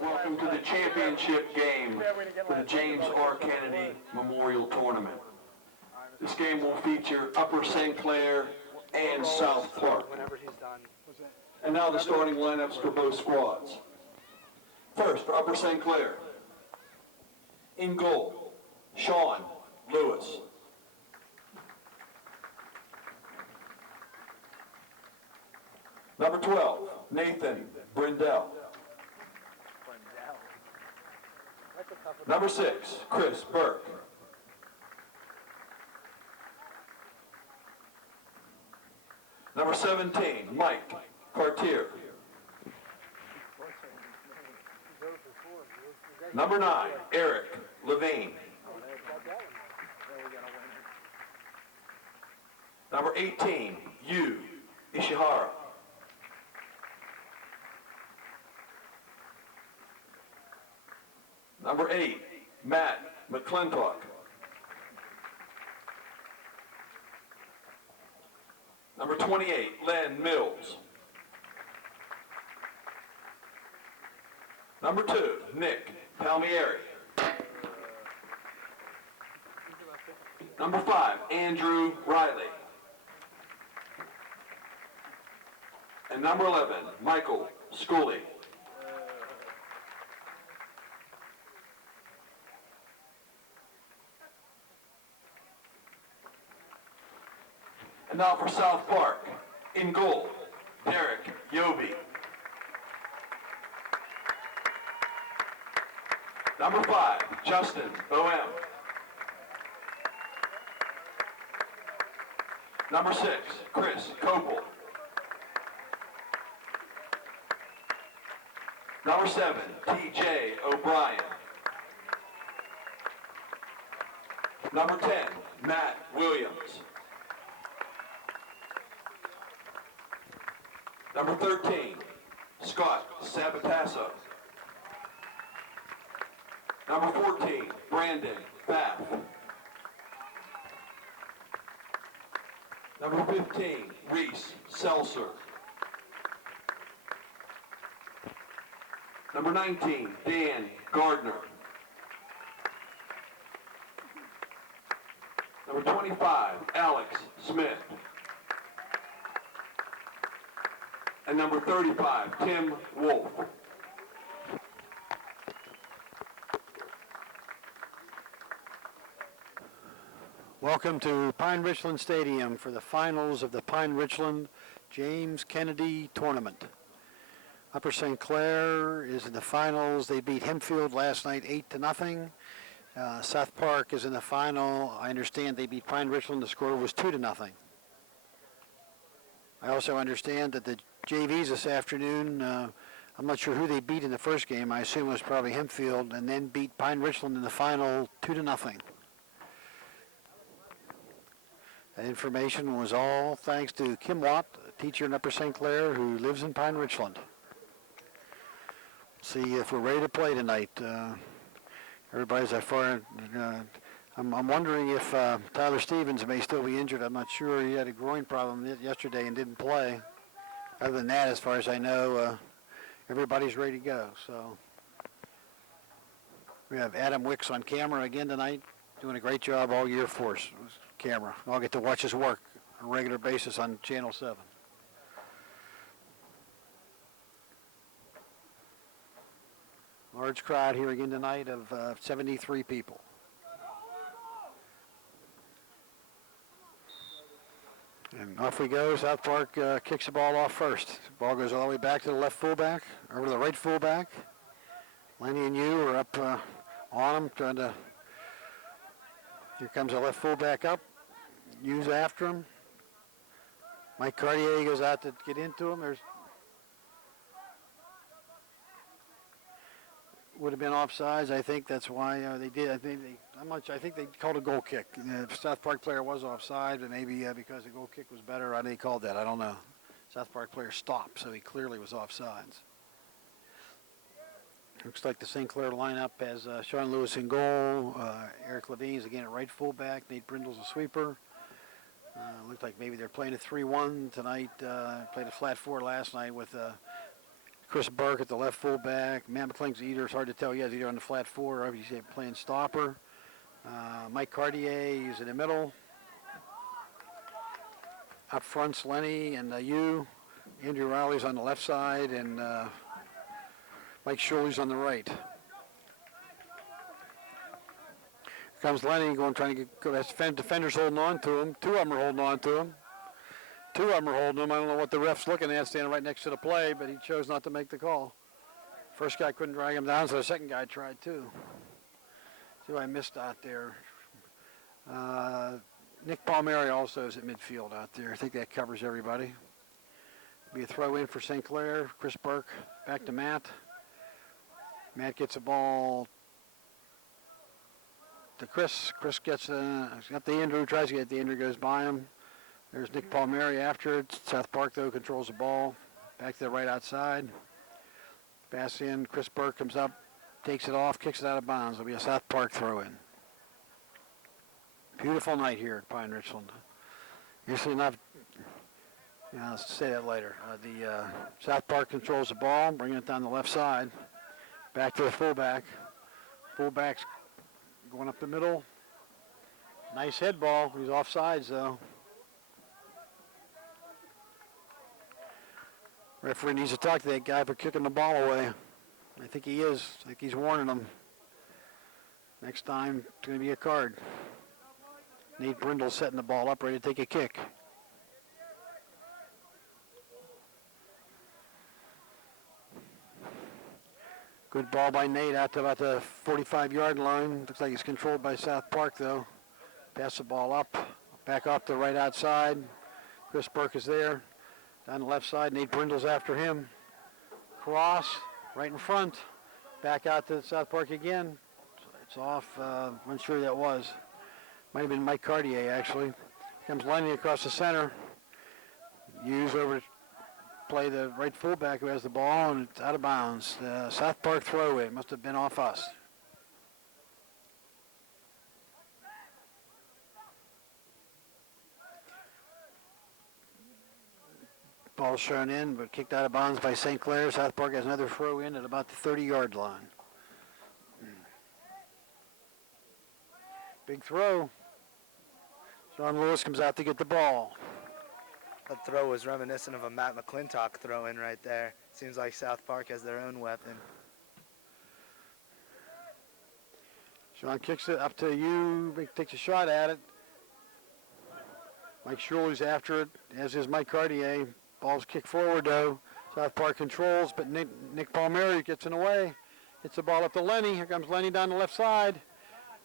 welcome to the championship game for the James R. Kennedy Memorial Tournament. This game will feature Upper St. Clair and South Park. And now the starting lineups for both squads. First, for Upper St. Clair. In goal, Sean Lewis. Number 12, Nathan Brindell. Number 6, Chris Burke. Number 17, Mike Cartier. Number 9, Eric Levine. Number 18, Yu Ishihara. Number 8, Matt McClintock. Number 28, Len Mills. Number 2, Nick Palmieri. Number 5, Andrew Riley. And number 11, Michael Schooley. And now for South Park. In goal, Derek Yobi. Number 5, Justin Boehm. Number 6, Chris Copel. Number 7, T.J. O'Brien. Number 10, Matt Williams. Number 13, Scott Sabatasso. Number 14, Brandon Pfaff. Number 15, Reese Seltzer. Number 19, Dan Gardner. Number 25, Alex Smith. And number 35, Tim Wolf. Welcome to Pine Richland Stadium for the finals of the Pine Richland James Kennedy Tournament. Upper St. Clair is in the finals. They beat Hempfield last night 8-0. South Park is in the final. I understand they beat Pine Richland. The score was 2-0. I also understand that the JVs this afternoon, I'm not sure who they beat in the first game. I assume it was probably Hempfield, and then beat Pine Richland in the final 2-0. That information was all thanks to Kim Watt, a teacher in Upper St. Clair who lives in Pine Richland. See if we're ready to play tonight. Everybody's that far. I'm wondering if Tyler Stevens may still be injured. I'm not sure. He had a groin problem yesterday and didn't play. Other than that, as far as I know, everybody's ready to go. So we have Adam Wicks on camera again tonight, doing a great job all year for us. Camera. I'll get to watch his work on a regular basis on Channel 7. Large crowd here again tonight of 73 people. And off we go. South Park kicks the ball off first. The ball goes all the way back to the left fullback, over to the right fullback. Lenny and you are up on him, trying to. Here comes the left fullback up. Hughes after him. Mike Cartier goes out to get into him. There's would have been offsides. I think that's why they did. I think they called a goal kick. The South Park player was offside, but maybe because the goal kick was better, they called that. I don't know. South Park player stopped, so he clearly was offsides. Looks like the St. Clair lineup has Sean Lewis in goal. Eric Levine's again at right fullback. Nate Brindle's a sweeper. Looks like maybe they're playing a 3-1 tonight. Played a flat 4 last night with Chris Burke at the left fullback. Matt McClink's either, it's hard to tell yet, either on the flat four or he's playing stopper. Mike Cartier is in the middle. Up front's Lenny and you. Andrew Riley's on the left side, and Mike Shirley's on the right. Here comes Lenny trying to go. Defenders holding on to him. Two of them are holding on to him. Two of them are holding him. I don't know what the ref's looking at, standing right next to the play, but he chose not to make the call. First guy couldn't drag him down, so the second guy tried too. See what I missed out there. Nick Palmieri also is at midfield out there. I think that covers everybody. Be a throw in for St. Clair. Chris Burke back to Matt. Matt gets the ball to Chris. Chris gets got the Andrew, tries to get the Andrew, goes by him. There's Nick Palmieri after it. South Park, though, controls the ball. Back to the right outside. Pass in. Chris Burke comes up, takes it off, kicks it out of bounds. It'll be a South Park throw in. Beautiful night here at Pine Richland. Usually not. Yeah, I'll say that later. The South Park controls the ball, bringing it down the left side. Back to the fullback. Fullback's going up the middle. Nice head ball. He's offsides, though. Referee needs to talk to that guy for kicking the ball away. I think he is. I think he's warning him. Next time, it's going to be a card. Nate Brindle setting the ball up, ready to take a kick. Good ball by Nate out to about the 45-yard line. Looks like he's controlled by South Park, though. Pass the ball up, back off the right outside. Chris Burke is there. Down the left side, Nate Brindle's after him. Cross, right in front. Back out to South Park again. It's off. I'm not sure who that was. Might have been Mike Cartier, actually. Here comes Lenny across the center. Hughes over to play the right fullback who has the ball, and it's out of bounds. South Park throw in. Must have been off us. Ball shown in, but kicked out of bounds by St. Clair. South Park has another throw in at about the 30-yard line. Big throw. John Lewis comes out to get the ball. That throw was reminiscent of a Matt McClintock throw in right there. Seems like South Park has their own weapon. Sean kicks it up to you, takes a shot at it. Mike Shirley's after it, as is Mike Cartier. Ball's kicked forward, though. South Park controls, but Nick Palmieri gets in the way. Hits the ball up to Lenny. Here comes Lenny down the left side.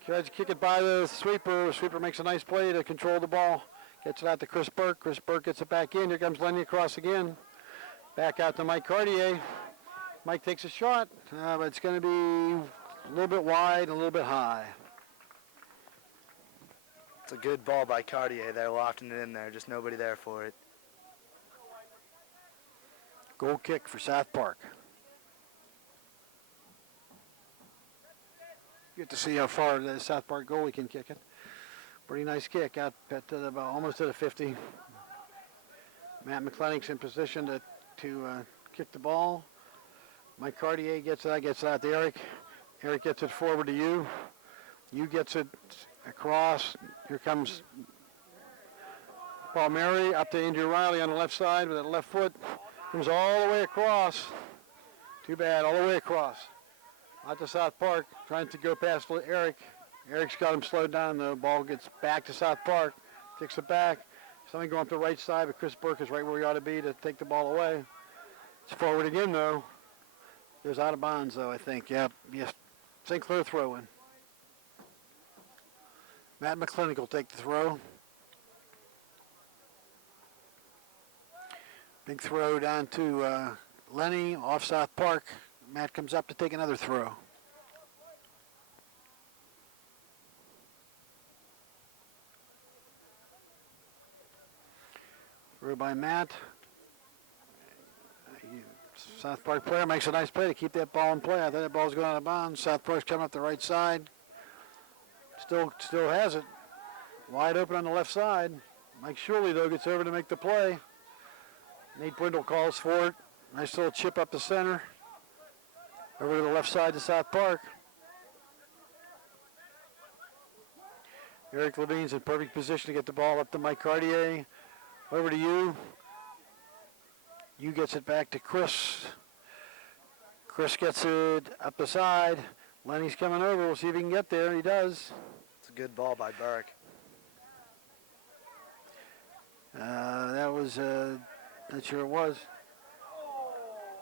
Tries to kick it by the sweeper. The sweeper makes a nice play to control the ball. Gets it out to Chris Burke. Chris Burke gets it back in. Here comes Lenny across again. Back out to Mike Cartier. Mike takes a shot, but it's going to be a little bit wide and a little bit high. It's a good ball by Cartier there, lofting it in there. Just nobody there for it. Goal kick for South Park. Get to see how far the South Park goalie can kick it. Pretty nice kick out at almost to the 50. Matt McClennick's in position to kick the ball. Mike Cartier gets it out to Eric. Eric gets it forward to you. You gets it across. Here comes Palmieri up to Andrew Riley on the left side with that left foot. Comes all the way across. Too bad, all the way across. Out to South Park, trying to go past Eric. Eric's got him slowed down, though. Ball gets back to South Park, kicks it back. Something going up the right side, but Chris Burke is right where he ought to be to take the ball away. It's forward again, though. It was out of bounds, though, I think. Yeah, yes. St. Clair throw in. Matt McClintock will take the throw. Big throw down to Lenny off South Park. Matt comes up to take another throw. Throw by Matt. South Park player makes a nice play to keep that ball in play. I thought that ball was going out of bounds. South Park's coming up the right side. Still has it. Wide open on the left side. Mike Shirley, though, gets over to make the play. Nate Brindle calls for it. Nice little chip up the center. Over to the left side to South Park. Eric Levine's in perfect position to get the ball up to Mike Cartier. Over to you. You gets it back to Chris. Chris gets it up the side. Lenny's coming over. We'll see if he can get there. He does. It's a good ball by Burke. Not sure it was.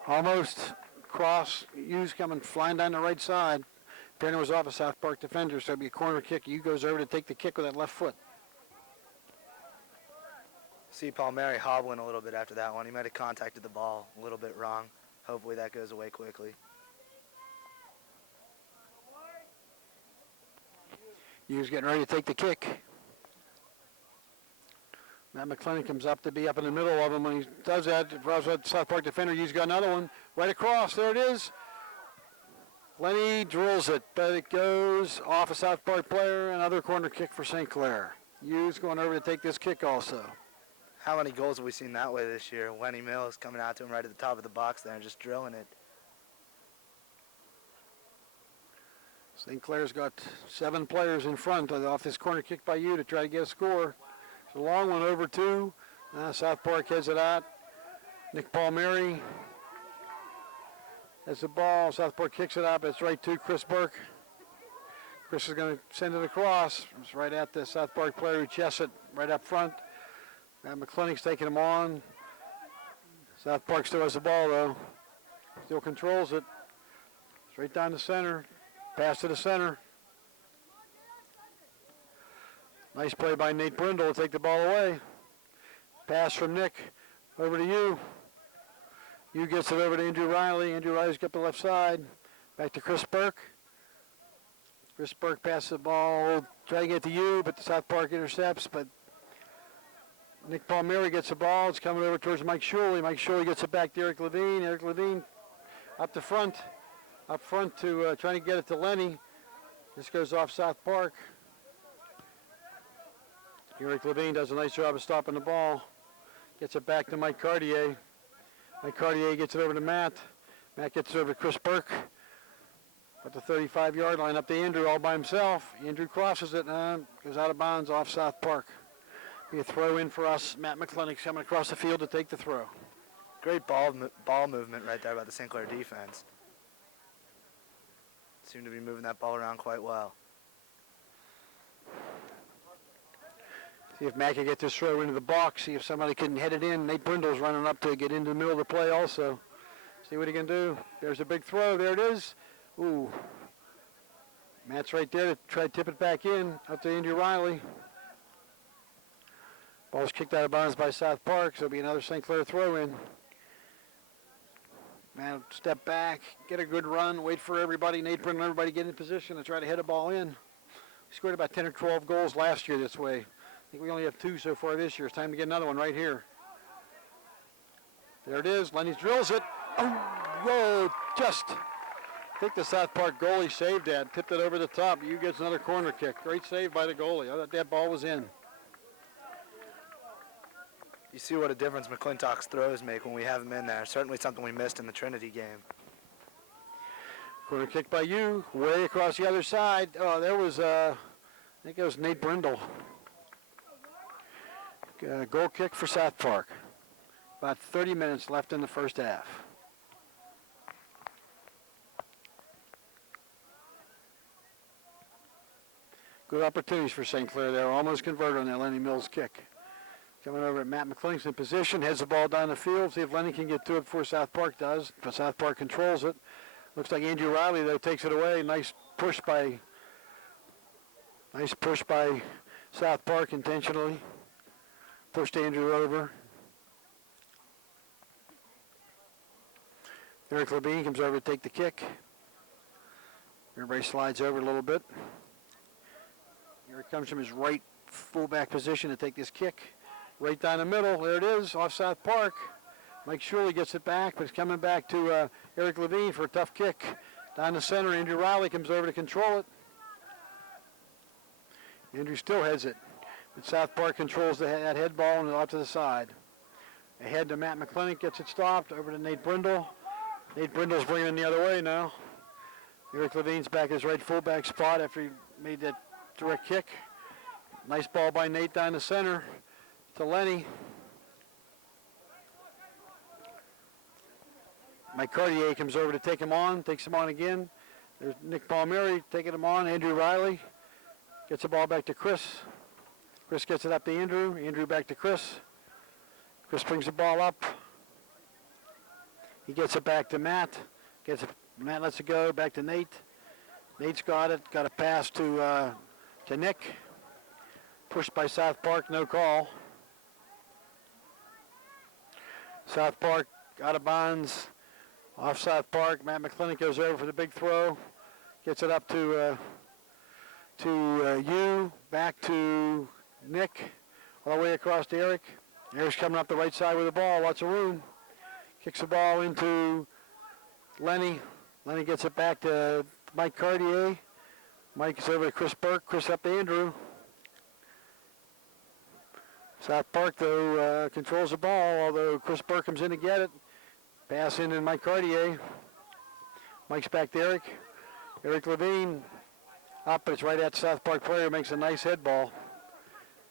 Almost cross. Hughes coming flying down the right side. Penner was off a South Park defender, so it'll be a corner kick. Hughes goes over to take the kick with that left foot. See Palmieri hobbling a little bit after that one. He might have contacted the ball a little bit wrong. Hopefully that goes away quickly. Hughes getting ready to take the kick. Matt McClenny comes up to be up in the middle of him. When he does that, South Park defender, Hughes got another one. Right across, there it is. Lenny drills it, but it goes off a South Park player. Another corner kick for St. Clair. Hughes going over to take this kick also. How many goals have we seen that way this year? Lenny Mills coming out to him right at the top of the box there and just drilling it. St. Clair's got 7 players in front off this corner kick by you to try to get a score. It's a long one over 2. South Park heads it out. Nick Palmieri has the ball. South Park kicks it up. It's right to Chris Burke. Chris is going to send it across. It's right at the South Park player who chests it right up front. Matt McClenny's taking him on. South Park still has the ball, though. Still controls it. Straight down the center. Pass to the center. Nice play by Nate Brindle to take the ball away. Pass from Nick. Over to you. You gets it over to Andrew Riley. Andrew Riley's got the left side. Back to Chris Burke. Chris Burke passes the ball. Try to get to you, but the South Park intercepts. But Nick Palmieri gets the ball. It's coming over towards Mike Shuley. Mike Shuley gets it back to Eric Levine. Eric Levine up the front. Up front to trying to get it to Lenny. This goes off South Park. Eric Levine does a nice job of stopping the ball. Gets it back to Mike Cartier. Mike Cartier gets it over to Matt. Matt gets it over to Chris Burke. At the 35-yard line up to Andrew all by himself. Andrew crosses it and goes out of bounds off South Park. Be a throw in for us. Matt McClennick's coming across the field to take the throw. Great ball movement right there by the St. Clair defense. Seem to be moving that ball around quite well. See if Matt can get this throw into the box. See if somebody can head it in. Nate Brindle's running up to get into the middle of the play also. See what he can do. There's a big throw. There it is. Ooh. Matt's right there to try to tip it back in. Up to Andrew Riley. Ball's kicked out of bounds by South Park, so it'll be another St. Clair throw in. Man, step back, get a good run, wait for everybody, Nate Brindle, everybody get in position to try to hit a ball in. We scored about 10 or 12 goals last year this way. I think we only have 2 so far this year. It's time to get another one right here. There it is. Lenny drills it. Oh, whoa, just. I think the South Park goalie saved that, tipped it over the top. You gets another corner kick. Great save by the goalie. I thought that ball was in. You see what a difference McClintock's throws make when we have him in there. Certainly something we missed in the Trinity game. Corner kick by you, way across the other side. Oh, there was, I think it was Nate Brindle. Goal kick for South Park. About 30 minutes left in the first half. Good opportunities for St. Clair there. Almost converted on that Lenny Mills kick. Coming over at Matt McClenny's in position, heads the ball down the field. See if Lenny can get to it before South Park does. But South Park controls it. Looks like Andrew Riley, though, takes it away. Nice push by South Park intentionally. Pushed Andrew over. Eric Levine comes over to take the kick. Everybody slides over a little bit. Here it comes from his right fullback position to take this kick. Right down the middle, there it is, off South Park. Mike Shuley gets it back, but it's coming back to Eric Levine for a tough kick. Down the center, Andrew Riley comes over to control it. Andrew still heads it, but South Park controls that head ball and off to the side. Ahead to Matt McClintock, gets it stopped. Over to Nate Brindle. Nate Brindle's bringing it the other way now. Eric Levine's back his right fullback spot after he made that direct kick. Nice ball by Nate down the center to Lenny. Mike Cartier comes over to take him on, takes him on again. There's Nick Palmieri taking him on. Andrew Riley gets the ball back to Chris. Chris gets it up to Andrew. Andrew back to Chris. Chris brings the ball up. He gets it back to Matt. Matt lets it go back to Nate. Nate's got it. Got a pass to Nick. Pushed by South Park, no call. South Park out of bounds. Off South Park, Matt McClintock goes over for the big throw. Gets it up to you, back to Nick, all the way across to Eric. Eric's coming up the right side with the ball, lots of room. Kicks the ball into Lenny. Lenny gets it back to Mike Cartier. Mike is over to Chris Burke. Chris up to Andrew. South Park, though, controls the ball, although Chris Burke comes in to get it. Pass in to Mike Cartier. Mike's back to Eric. Eric Levine up, but it's right at South Park player, makes a nice head ball.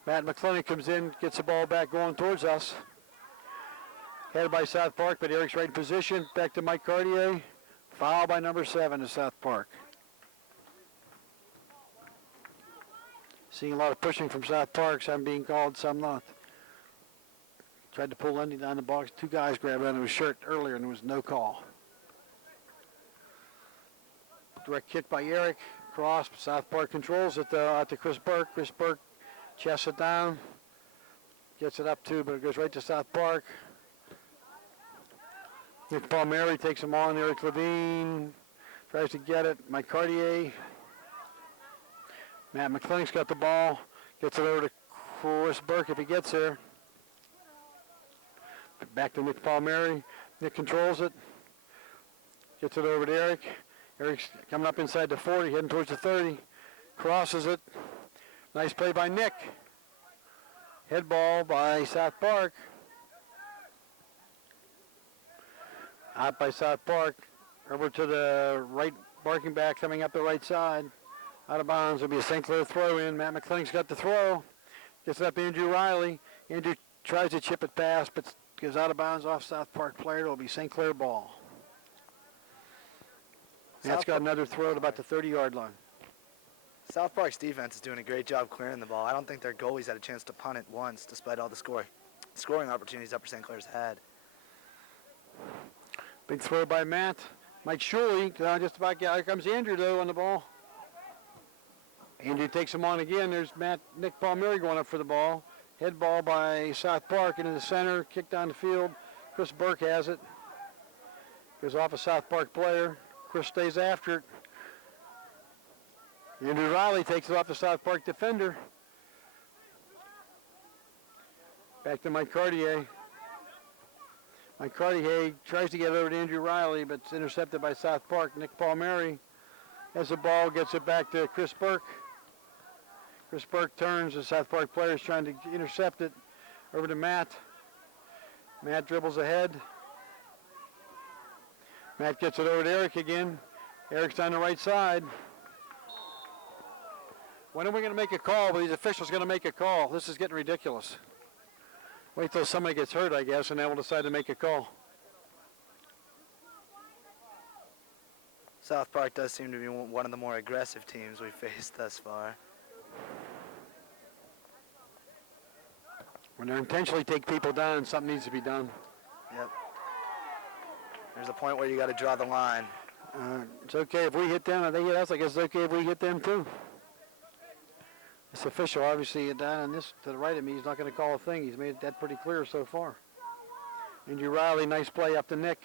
Matt McClintock comes in, gets the ball back going towards us. Headed by South Park, but Eric's right in position. Back to Mike Cartier. Foul by number 7 to South Park. Seeing a lot of pushing from South Park. Some being called, some not. Tried to pull Lenny down the box. 2 guys grabbed onto his shirt earlier, and there was no call. Direct kick by Eric. Cross. South Park controls it, though, out to Chris Burke. Chris Burke chests it down. Gets it up, too, but it goes right to South Park. Nick Palmieri takes him on. Eric Levine tries to get it. Mike Cartier. Matt McClintock's got the ball. Gets it over to Chris Burke if he gets there. Back to Nick Palmieri. Nick controls it. Gets it over to Eric. Eric's coming up inside the 40, heading towards the 30. Crosses it. Nice play by Nick. Head ball by South Park. Out by South Park. Over to the right barking back, coming up the right side. Out of bounds. It'll be a St. Clair throw in. Matt McClintock's got the throw. Gets it up to Andrew Riley. Andrew tries to chip it past, but goes out of bounds off South Park player. It'll be St. Clair ball. Matt's got another throw at about the 30-yard line. South Park's defense is doing a great job clearing the ball. I don't think their goalies had a chance to punt it once, despite all the scoring opportunities Upper St. Clair's had. Big throw by Matt. Mike Shuley, just about, here comes Andrew, though, on the ball. Andrew takes him on again. There's Nick Palmieri going up for the ball. Head ball by South Park into the center, kick down the field. Chris Burke has it. Goes off a South Park player. Chris stays after it. Andrew Riley takes it off the South Park defender. Back to Mike Cartier. Mike Cartier tries to get over to Andrew Riley, but it's intercepted by South Park. Nick Palmieri has the ball, gets it back to Chris Burke. Chris Burke turns, the South Park player is trying to intercept it. Over to Matt. Matt dribbles ahead. Matt gets it over to Eric again. Eric's on the right side. When are we going to make a call? Well, these officials going to make a call. This is getting ridiculous. Wait till somebody gets hurt, I guess, and then we'll decide to make a call. South Park does seem to be one of the more aggressive teams we've faced thus far. When they intentionally take people down, something needs to be done. Yep. There's a point where you got to draw the line. It's okay if we hit them. If they hit us, I guess it's okay if we hit them too. This official, obviously, down on this to the right of me, he's not going to call a thing. He's made that pretty clear so far. Andrew Riley, nice play up to Nick.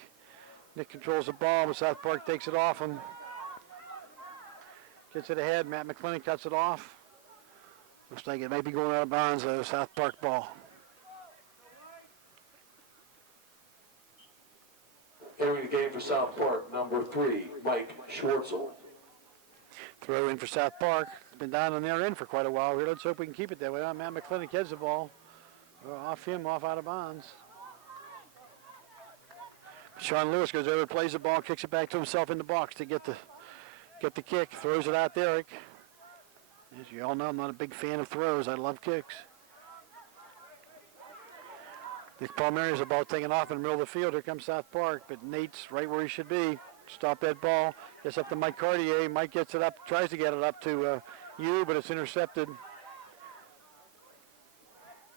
Nick controls the ball, but South Park takes it off him. Gets it ahead. Matt McClintock cuts it off. Looks like it may be going out of bounds, though. South Park ball. Entering the game for South Park, number 3, Mike Schwartzel. Throw in for South Park. It's been down on their end for quite a while here. Let's hope we can keep it that way. Matt McClintock heads the ball. Off him, off out of bounds. Sean Lewis goes over, plays the ball, kicks it back to himself in the box to get the kick, throws it out to Eric. As you all know, I'm not a big fan of throws. I love kicks. Nick Palmieri has the ball taken off in the middle of the field. Here comes South Park, but Nate's right where he should be. Stop that ball. Gets up to Mike Cartier. Mike gets it up, tries to get it up to Yu, but it's intercepted.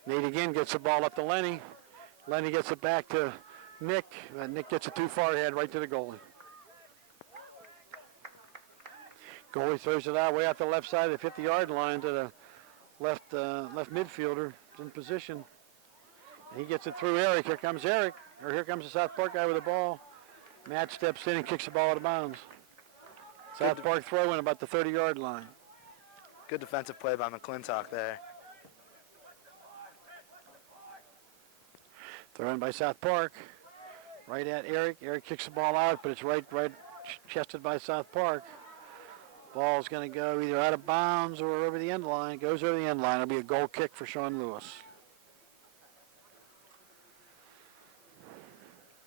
Nate again gets the ball up to Lenny. Lenny gets it back to Nick. Nick gets it too far ahead, right to the goalie. Goalie throws it out way out the left side of the 50-yard line to the left midfielder. It's in position. He gets it through Eric. Here comes Eric. Or here comes the South Park guy with the ball. Matt steps in and kicks the ball out of bounds. South Park throw in about the 30-yard line. Good defensive play by McClintock there. Throw in by South Park. Right at Eric. Eric kicks the ball out, but it's right chested by South Park. Ball's going to go either out of bounds or over the end line. It goes over the end line. It'll be a goal kick for Sean Lewis.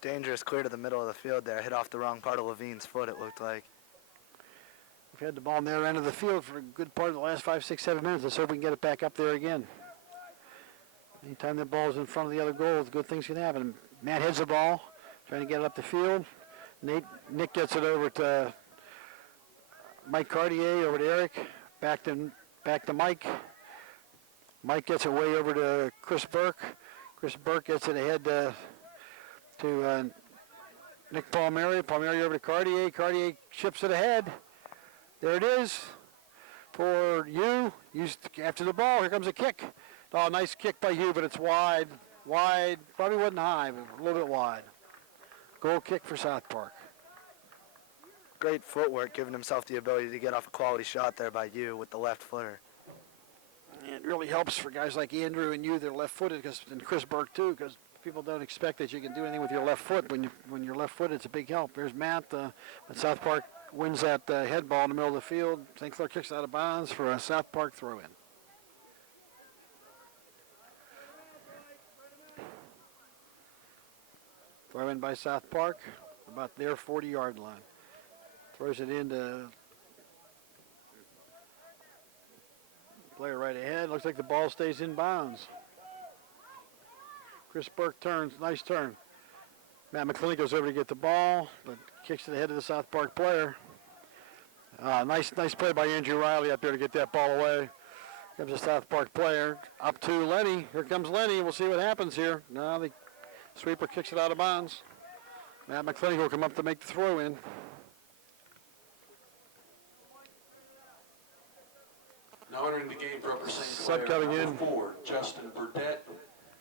Dangerous clear to the middle of the field there. Hit off the wrong part of Levine's foot, it looked like. We've had the ball on their end of the field for a good part of the last 5, 6, 7 minutes. Let's hope we can get it back up there again. Anytime the ball's in front of the other goal, good things can happen. Matt heads the ball, trying to get it up the field. Nick gets it over to Mike Cartier, over to Eric, back to Mike. Mike gets it way over to Chris Burke. Chris Burke gets it ahead to Nick Palmieri. Palmieri over to Cartier. Cartier chips it ahead. There it is for Yu. After the ball, here comes a kick. Oh, nice kick by Yu, but it's wide. Wide, probably wasn't high, but a little bit wide. Goal kick for South Park. Great footwork, giving himself the ability to get off a quality shot there by Yu with the left footer. It really helps for guys like Andrew and Yu that are left-footed, and Chris Burke too, because people don't expect that you can do anything with your left foot. When you're left-footed, it's a big help. There's Matt, but South Park wins that head ball in the middle of the field. St. Clair kicks out of bounds for a South Park throw-in. Throw in by South Park, about their 40-yard line. Throws it into player right ahead. Looks like the ball stays in bounds. Chris Burke turns, nice turn. Matt McClintock goes over to get the ball, but kicks to the head of the South Park player. Nice play by Andrew Riley up there to get that ball away. Comes the South Park player up to Lenny. Here comes Lenny. We'll see what happens here. Now the sweeper kicks it out of bounds. Matt McClintock will come up to make the throw in. Now entering the game for Upper St. Sub Clair, coming number 4, Justin Burdett.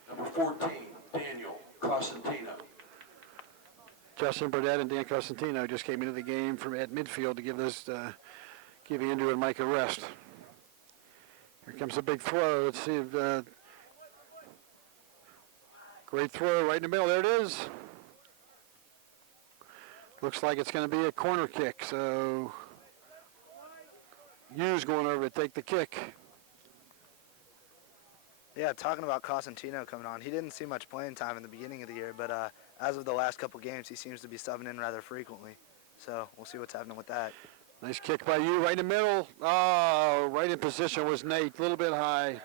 Number 14, Daniel Cosentino. Justin Burdett and Dan Cosentino just came into the game from at midfield to give Andrew and Mike a rest. Here comes a big throw. Let's see if great throw right in the middle. There it is. Looks like it's going to be a corner kick. So Yu's going over to take the kick. Yeah, talking about Cosentino coming on, he didn't see much playing time in the beginning of the year, but as of the last couple games, he seems to be subbing in rather frequently. So we'll see what's happening with that. Nice kick by Yu right in the middle. Oh, right in position was Nate, a little bit high.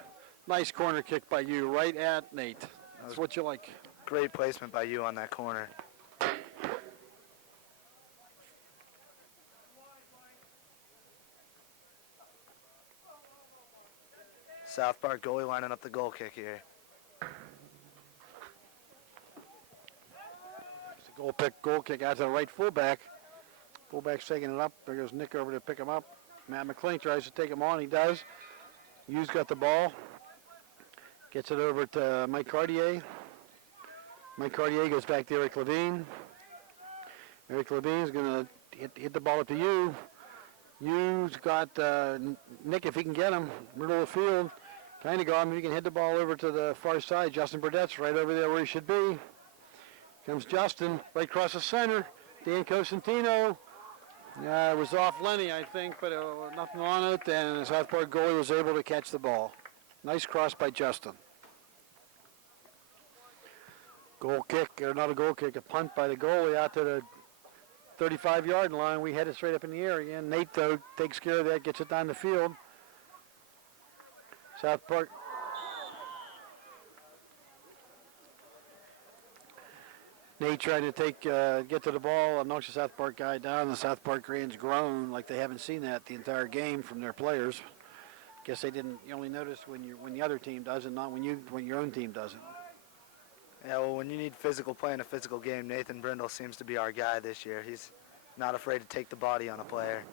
Nice corner kick by Yu right at Nate. That's what you like. Great placement by Yu on that corner. South Park goalie lining up the goal kick here. It's a goal kick out to the right fullback. Fullback's taking it up. There goes Nick over to pick him up. Matt McClintock tries to take him on. He does. Yu's got the ball. Gets it over to Mike Cartier. Mike Cartier goes back to Eric Levine. Eric Levine's going to hit the ball up to Yu. Yu's got Nick, if he can get him, middle of the field. Kind of got him. He can hit the ball over to the far side. Justin Burdett's right over there where he should be. Comes Justin, right across the center. Dan Cosentino. It was off Lenny, I think, but nothing on it. And the South Park goalie was able to catch the ball. Nice cross by Justin. Goal kick, or not a goal kick, a punt by the goalie out to the 35-yard line. We head it straight up in the air again. Nate, though, takes care of that, gets it down the field. South Park. Nate trying to get to the ball, knocks the South Park guy down. The South Park Grands groan like they haven't seen that the entire game from their players. Guess they didn't. You only notice when the other team does, and not when your own team doesn't. Yeah, well, when you need physical play in a physical game, Nathan Brindle seems to be our guy this year. He's not afraid to take the body on a player.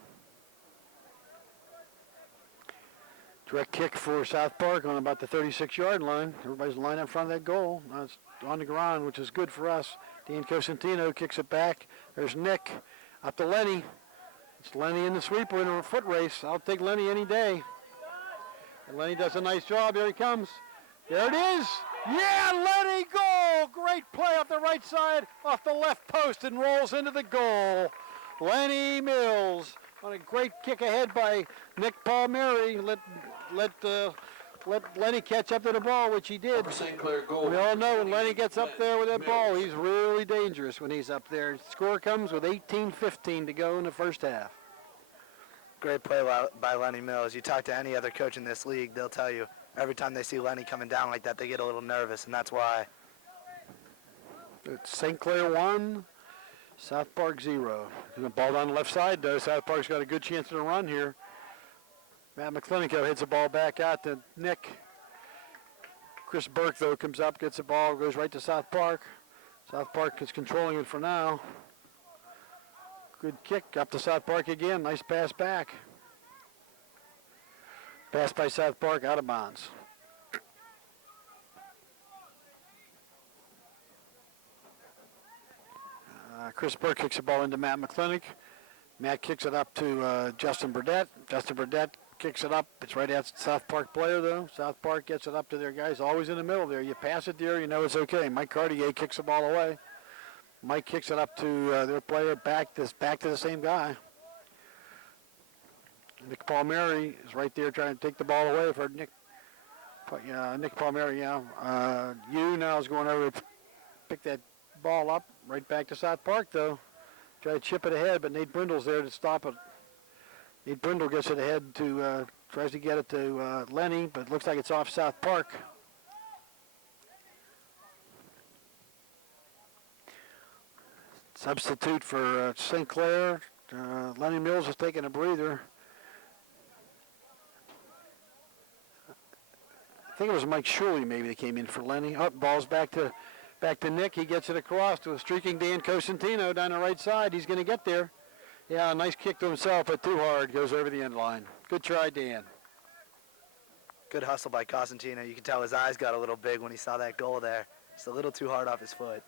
Direct kick for South Park on about the 36-yard line. Everybody's lined up in front of that goal. Now it's on the ground, which is good for us. Dan Cosentino kicks it back. There's Nick up to Lenny. It's Lenny in the sweeper in a foot race. I'll take Lenny any day. And Lenny does a nice job. Here he comes. There it is. Yeah, Lenny, goal! Great play off the right side, off the left post, and rolls into the goal. Lenny Mills on a great kick ahead by Nick Palmieri. Let Lenny catch up to the ball, which he did. Upper St. Clair goal. We all know when Lenny gets up there with that ball, he's really dangerous when he's up there. Score comes with 18:15 to go in the first half. Great play by Lenny Mills. You talk to any other coach in this league, they'll tell you every time they see Lenny coming down like that, they get a little nervous, and that's why. It's St. Clair 1, South Park 0. The ball down the left side, though. South Park's got a good chance to run here. Matt McClinico hits the ball back out to Nick. Chris Burke, though, comes up, gets the ball, goes right to South Park. South Park is controlling it for now. Good kick up to South Park again. Nice pass back. Pass by South Park, out of bounds. Chris Burke kicks the ball into Matt McClinic. Matt kicks it up to Justin Burdett. Justin Burdett kicks it up. It's right at South Park player, though. South Park gets it up to their guys, always in the middle there. You pass it there, you know it's okay. Mike Cartier kicks the ball away. Mike kicks it up to their player, back to the same guy. Nick Palmieri is right there trying to take the ball away for Nick. Nick Palmieri, you now is going over to pick that ball up. Right back to South Park, though. Try to chip it ahead, but Nate Brindle's there to stop it. Nate Brindle gets it ahead to, tries to get it to Lenny, but it looks like it's off South Park. Substitute for St. Clair. Lenny Mills is taking a breather. I think it was Mike Shuley maybe that came in for Lenny. Oh, ball's back to Nick. He gets it across to a streaking Dan Cosentino down the right side. He's going to get there. Yeah, nice kick to himself, but too hard. Goes over the end line. Good try, Dan. Good hustle by Cosentino. You can tell his eyes got a little big when he saw that goal there. Just a little too hard off his foot.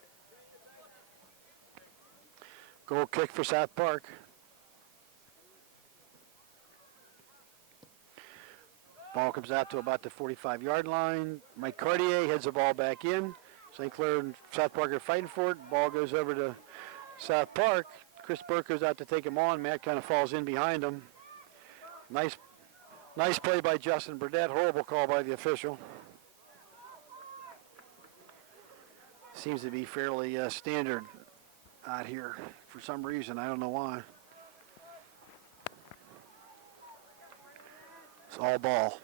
Goal kick for South Park. Ball comes out to about the 45-yard line. Mike Cartier heads the ball back in. St. Clair and South Park are fighting for it. Ball goes over to South Park. Chris Burke goes out to take him on. Matt kind of falls in behind him. Nice play by Justin Burdett. Horrible call by the official. Seems to be fairly standard out here for some reason. I don't know why. It's all ball.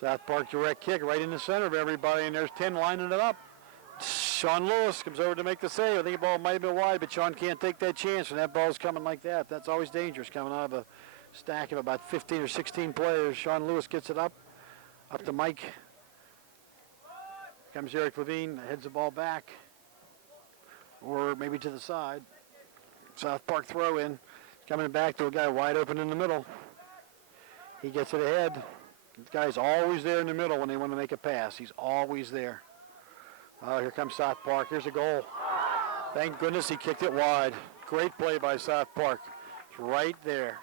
South Park direct kick right in the center of everybody, and there's 10 lining it up. Sean Lewis comes over to make the save. I think the ball might have been wide, but Sean can't take that chance when that ball's coming like that. That's always dangerous coming out of a stack of about 15 or 16 players. Sean Lewis gets it up to Mike. Comes Eric Levine, heads the ball back, or maybe to the side. South Park throw in, coming back to a guy wide open in the middle. He gets it ahead. The guy's always there in the middle when they want to make a pass. He's always there. Oh, here comes South Park. Here's a goal. Thank goodness he kicked it wide. Great play by South Park. It's right there.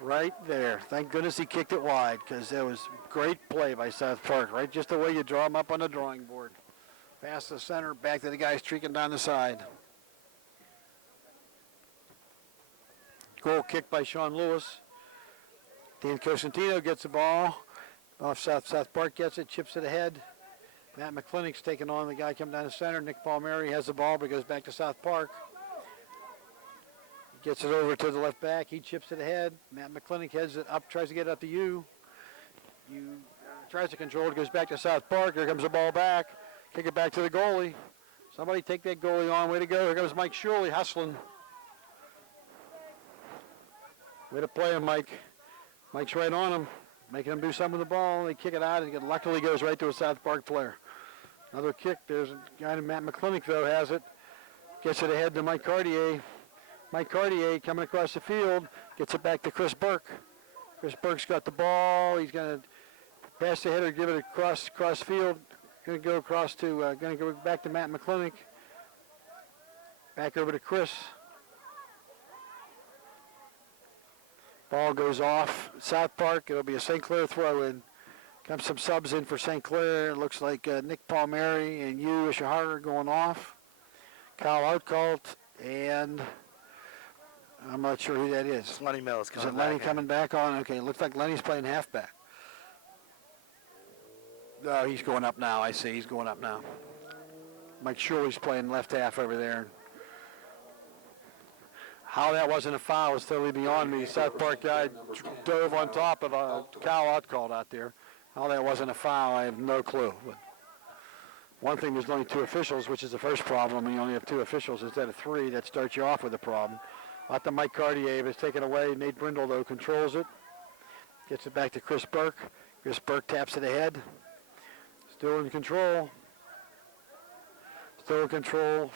Right there. Thank goodness he kicked it wide, because that was great play by South Park. Right, just the way you draw them up on the drawing board. Past the center, back to the guy streaking down the side. Goal kicked by Sean Lewis. Dan Cosentino gets the ball. Off South Park gets it, chips it ahead. Matt McClintock's taking on the guy coming down the center. Nick Palmieri has the ball, but goes back to South Park. Gets it over to the left back. He chips it ahead. Matt McClintock heads it up, tries to get it up to you. You tries to control it, goes back to South Park. Here comes the ball back. Kick it back to the goalie. Somebody take that goalie on. Way to go. Here comes Mike Shirley hustling. Way to play him, Mike. Mike's right on him, making him do something with the ball. They kick it out, and it luckily goes right to a South Park player. Another kick. There's a guy named Matt McClintock, though, has it. Gets it ahead to Mike Cartier. Mike Cartier coming across the field. Gets it back to Chris Burke. Chris Burke's got the ball. He's going to pass the header, give it across field. Going to go across to, going to go back to Matt McClintock. Back over to Chris. Ball goes off South Park. It'll be a St. Clair throw-in. Comes some subs in for St. Clair. It looks like Nick Palmieri and Yu Ishihara going off. Kyle Outcalt, and I'm not sure who that is. Lenny Mills coming Is it Lenny back coming back on? Okay, it looks like Lenny's playing halfback. No, he's going up now. I see. He's going up now. Mike Shirley's playing left half over there. How that wasn't a foul is totally beyond me. South Park guy dove on top of a Kyle Outcalled out there. How that wasn't a foul, I have no clue. But one thing, there's only 2 officials, which is the first problem. When you only have 2 officials instead of 3, that starts you off with a problem. Out to Mike Cartier, but it's taken away. Nate Brindle, though, controls it. Gets it back to Chris Burke. Chris Burke taps it ahead. Still in control. Still in control.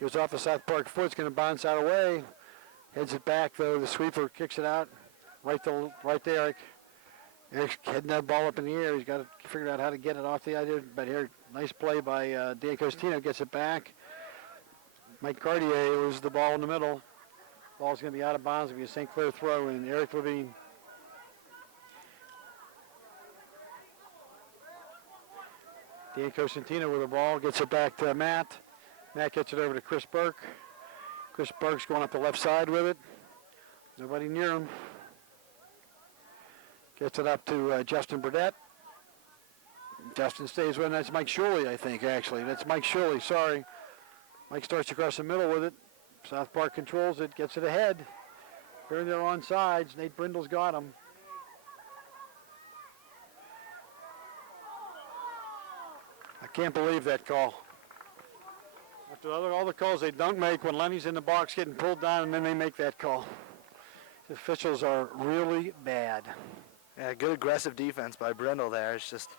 Goes off the South Park foot. It's going to bounce out away. Heads it back, though. The sweeper kicks it out. Right to Eric. Eric's heading that ball up in the air. He's got to figure out how to get it off the idea. But here, nice play by Dan Costino. Gets it back. Mike Cartier loses the ball in the middle. Ball's going to be out of bounds. It'll be a St. Clair throw in. Eric Levine. Dan Costantino with the ball. Gets it back to Matt. Matt gets it over to Chris Burke. Chris Burke's going up the left side with it. Nobody near him. Gets it up to Justin Burdett. Justin stays with him. That's Mike Shirley, I think, actually. That's Mike Shirley, sorry. Mike starts across the middle with it. South Park controls it, gets it ahead. They're in there on sides. Nate Brindle's got him. I can't believe that call. After all the calls they don't make when Lenny's in the box getting pulled down, and then they make that call. The officials are really bad. Yeah, good aggressive defense by Brindle there. It's just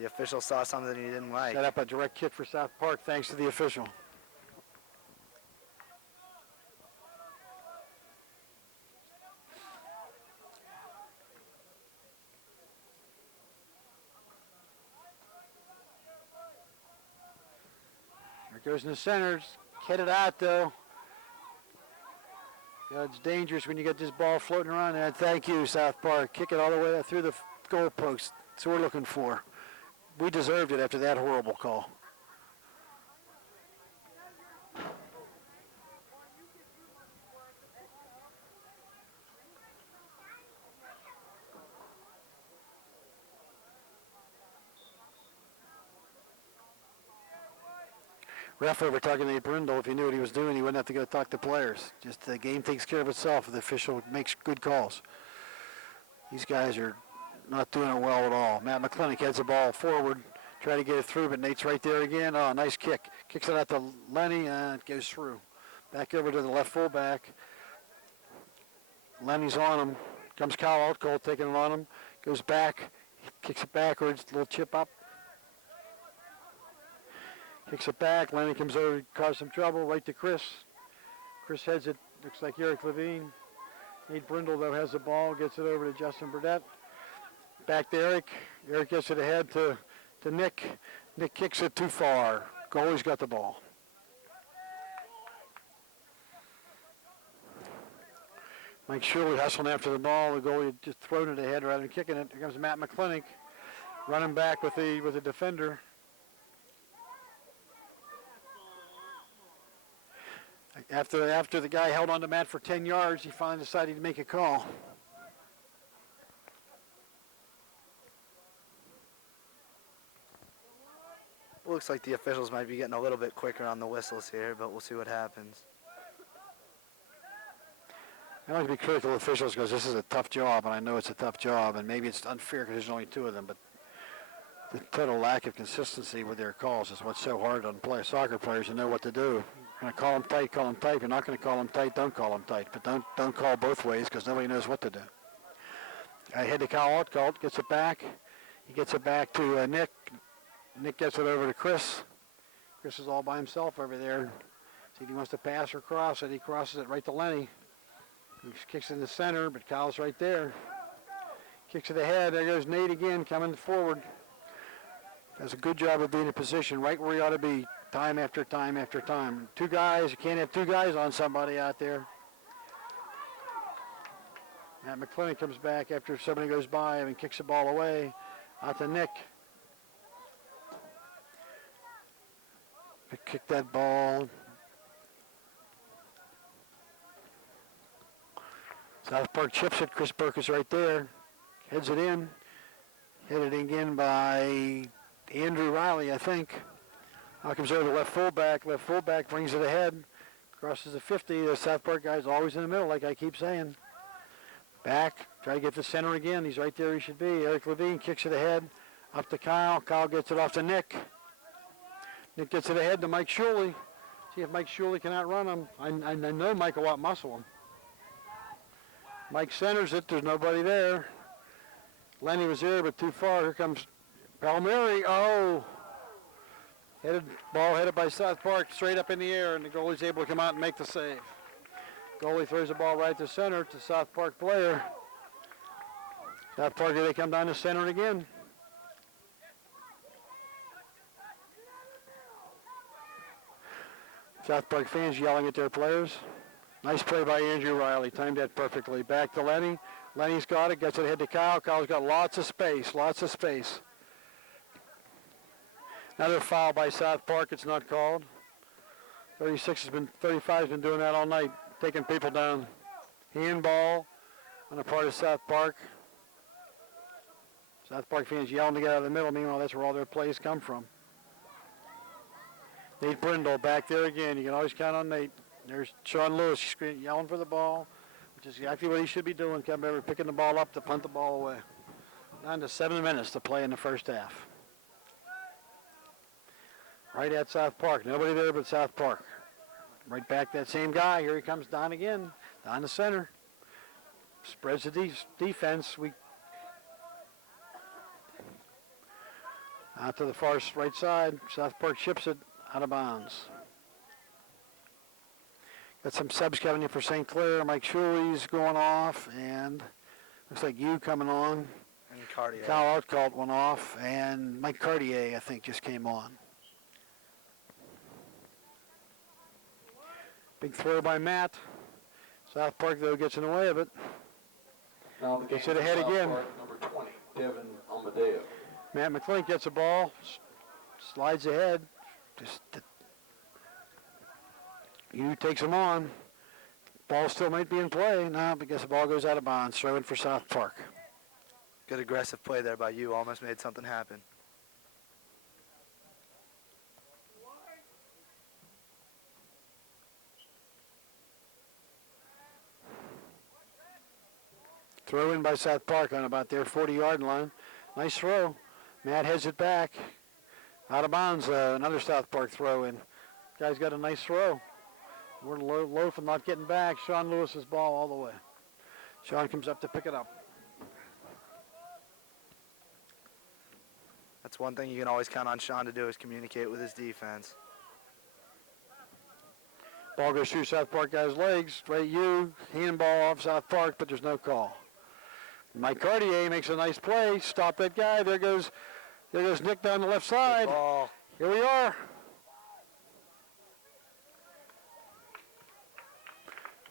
the official saw something he didn't like. Set up a direct hit for South Park thanks to the official. There goes in the center. Headed out, though. God, it's dangerous when you get this ball floating around there. Thank you, South Park. Kick it all the way up through the goal post. That's what we're looking for. We deserved it after that horrible call. Ref over talking to Nate Brindle. If he knew what he was doing, he wouldn't have to go talk to players. Just the game takes care of itself if the official makes good calls. These guys are not doing it well at all. Matt McClintock heads the ball forward, try to get it through, but Nate's right there again. Oh, nice kick. Kicks it out to Lenny, and it goes through. Back over to the left fullback. Lenny's on him. Comes Kyle Outcall taking it on him. Goes back, kicks it backwards, little chip up. Kicks it back. Lenny comes over, causes some trouble, right to Chris. Chris heads it, looks like Eric Levine. Nate Brindle, though, has the ball, gets it over to Justin Burdett. Back to Eric. Eric gets it ahead to Nick. Nick kicks it too far. Goalie's got the ball. Mike Shirley hustling after the ball. The goalie just throwing it ahead rather than kicking it. Here comes Matt McClintock running back with the defender. After the guy held on to Matt for 10 yards, he finally decided to make a call. looks like the officials might be getting a little bit quicker on the whistles here, but we'll see what happens. I like to be critical of officials because this is a tough job, and I know it's a tough job, and maybe it's unfair because there's only 2 of them, but the total lack of consistency with their calls is what's so hard on soccer players to know what to do. You're going to call them tight, call them tight. If you're not going to call them tight, don't call them tight. But don't call both ways because nobody knows what to do. I head to Kyle Altgalt, gets it back. He gets it back to Nick. Nick gets it over to Chris. Chris is all by himself over there. See if he wants to pass or cross it. He crosses it right to Lenny. He kicks it in the center, but Kyle's right there. Kicks it ahead. There goes Nate again, coming forward. Does a good job of being in position right where he ought to be time after time after time. 2 guys, you can't have 2 guys on somebody out there. Matt McClintock comes back after somebody goes by and kicks the ball away. Out to Nick. Kick that ball. South Park chips it. Chris Burke is right there. Heads it in. Headed again by Andrew Riley, I think. Now comes over to left fullback. Left fullback brings it ahead. Crosses the 50. The South Park guy's always in the middle, like I keep saying. Back. Try to get to center again. He's right there he should be. Eric Levine kicks it ahead. Up to Kyle. Kyle gets it off to Nick. Nick gets it ahead to Mike Shuley. See if Mike Shuley can outrun him. I know Mike will out-muscle him. Mike centers it. There's nobody there. Lenny was there, but too far. Here comes Palmieri. Oh! Ball headed by South Park, straight up in the air, and the goalie's able to come out and make the save. Goalie throws the ball right to center to South Park player. South Park, here they come down to center again. South Park fans yelling at their players. Nice play by Andrew Riley. Timed that perfectly. Back to Lenny. Lenny's got it. Gets it ahead to Kyle. Kyle's got lots of space. Lots of space. Another foul by South Park. It's not called. 35 has been doing that all night. Taking people down. Handball on the part of South Park. South Park fans yelling to get out of the middle. Meanwhile, that's where all their plays come from. Nate Brindle back there again. You can always count on Nate. There's Sean Lewis yelling for the ball, which is exactly what he should be doing. Come over, picking the ball up to punt the ball away. Down to 7 minutes to play in the first half. Right at South Park. Nobody there but South Park. Right back that same guy. Here he comes Don again. Down the center. Spreads the defense. Out to the far right side. South Park chips it out of bounds. Got some subs coming in for St. Clair. Mike Shuley's going off, and looks like you coming on. And Cartier. Kyle Outcalt went off, and Mike Cartier, I think, just came on. Big throw by Matt. South Park, though, gets in the way of it. Now the Gets game it ahead for South again. Park, number 20, Devin Amadeo. Matt McClink gets the ball, slides ahead. You takes him on. Ball still might be in play. No, because the ball goes out of bounds. Throw in for South Park. Good aggressive play there by you. Almost made something happen. Throw in by South Park on about their 40-yard line. Nice throw. Matt heads it back. Out of bounds, another South Park throw in. Guy's got a nice throw. We're low for not getting back. Sean Lewis's ball all the way. Sean comes up to pick it up. That's one thing you can always count on Sean to do is communicate with his defense. Ball goes through South Park guy's legs. Straight handball off South Park, but there's no call. Mike Cartier makes a nice play. Stop that guy. There goes Nick down the left side. Good ball. Here we are.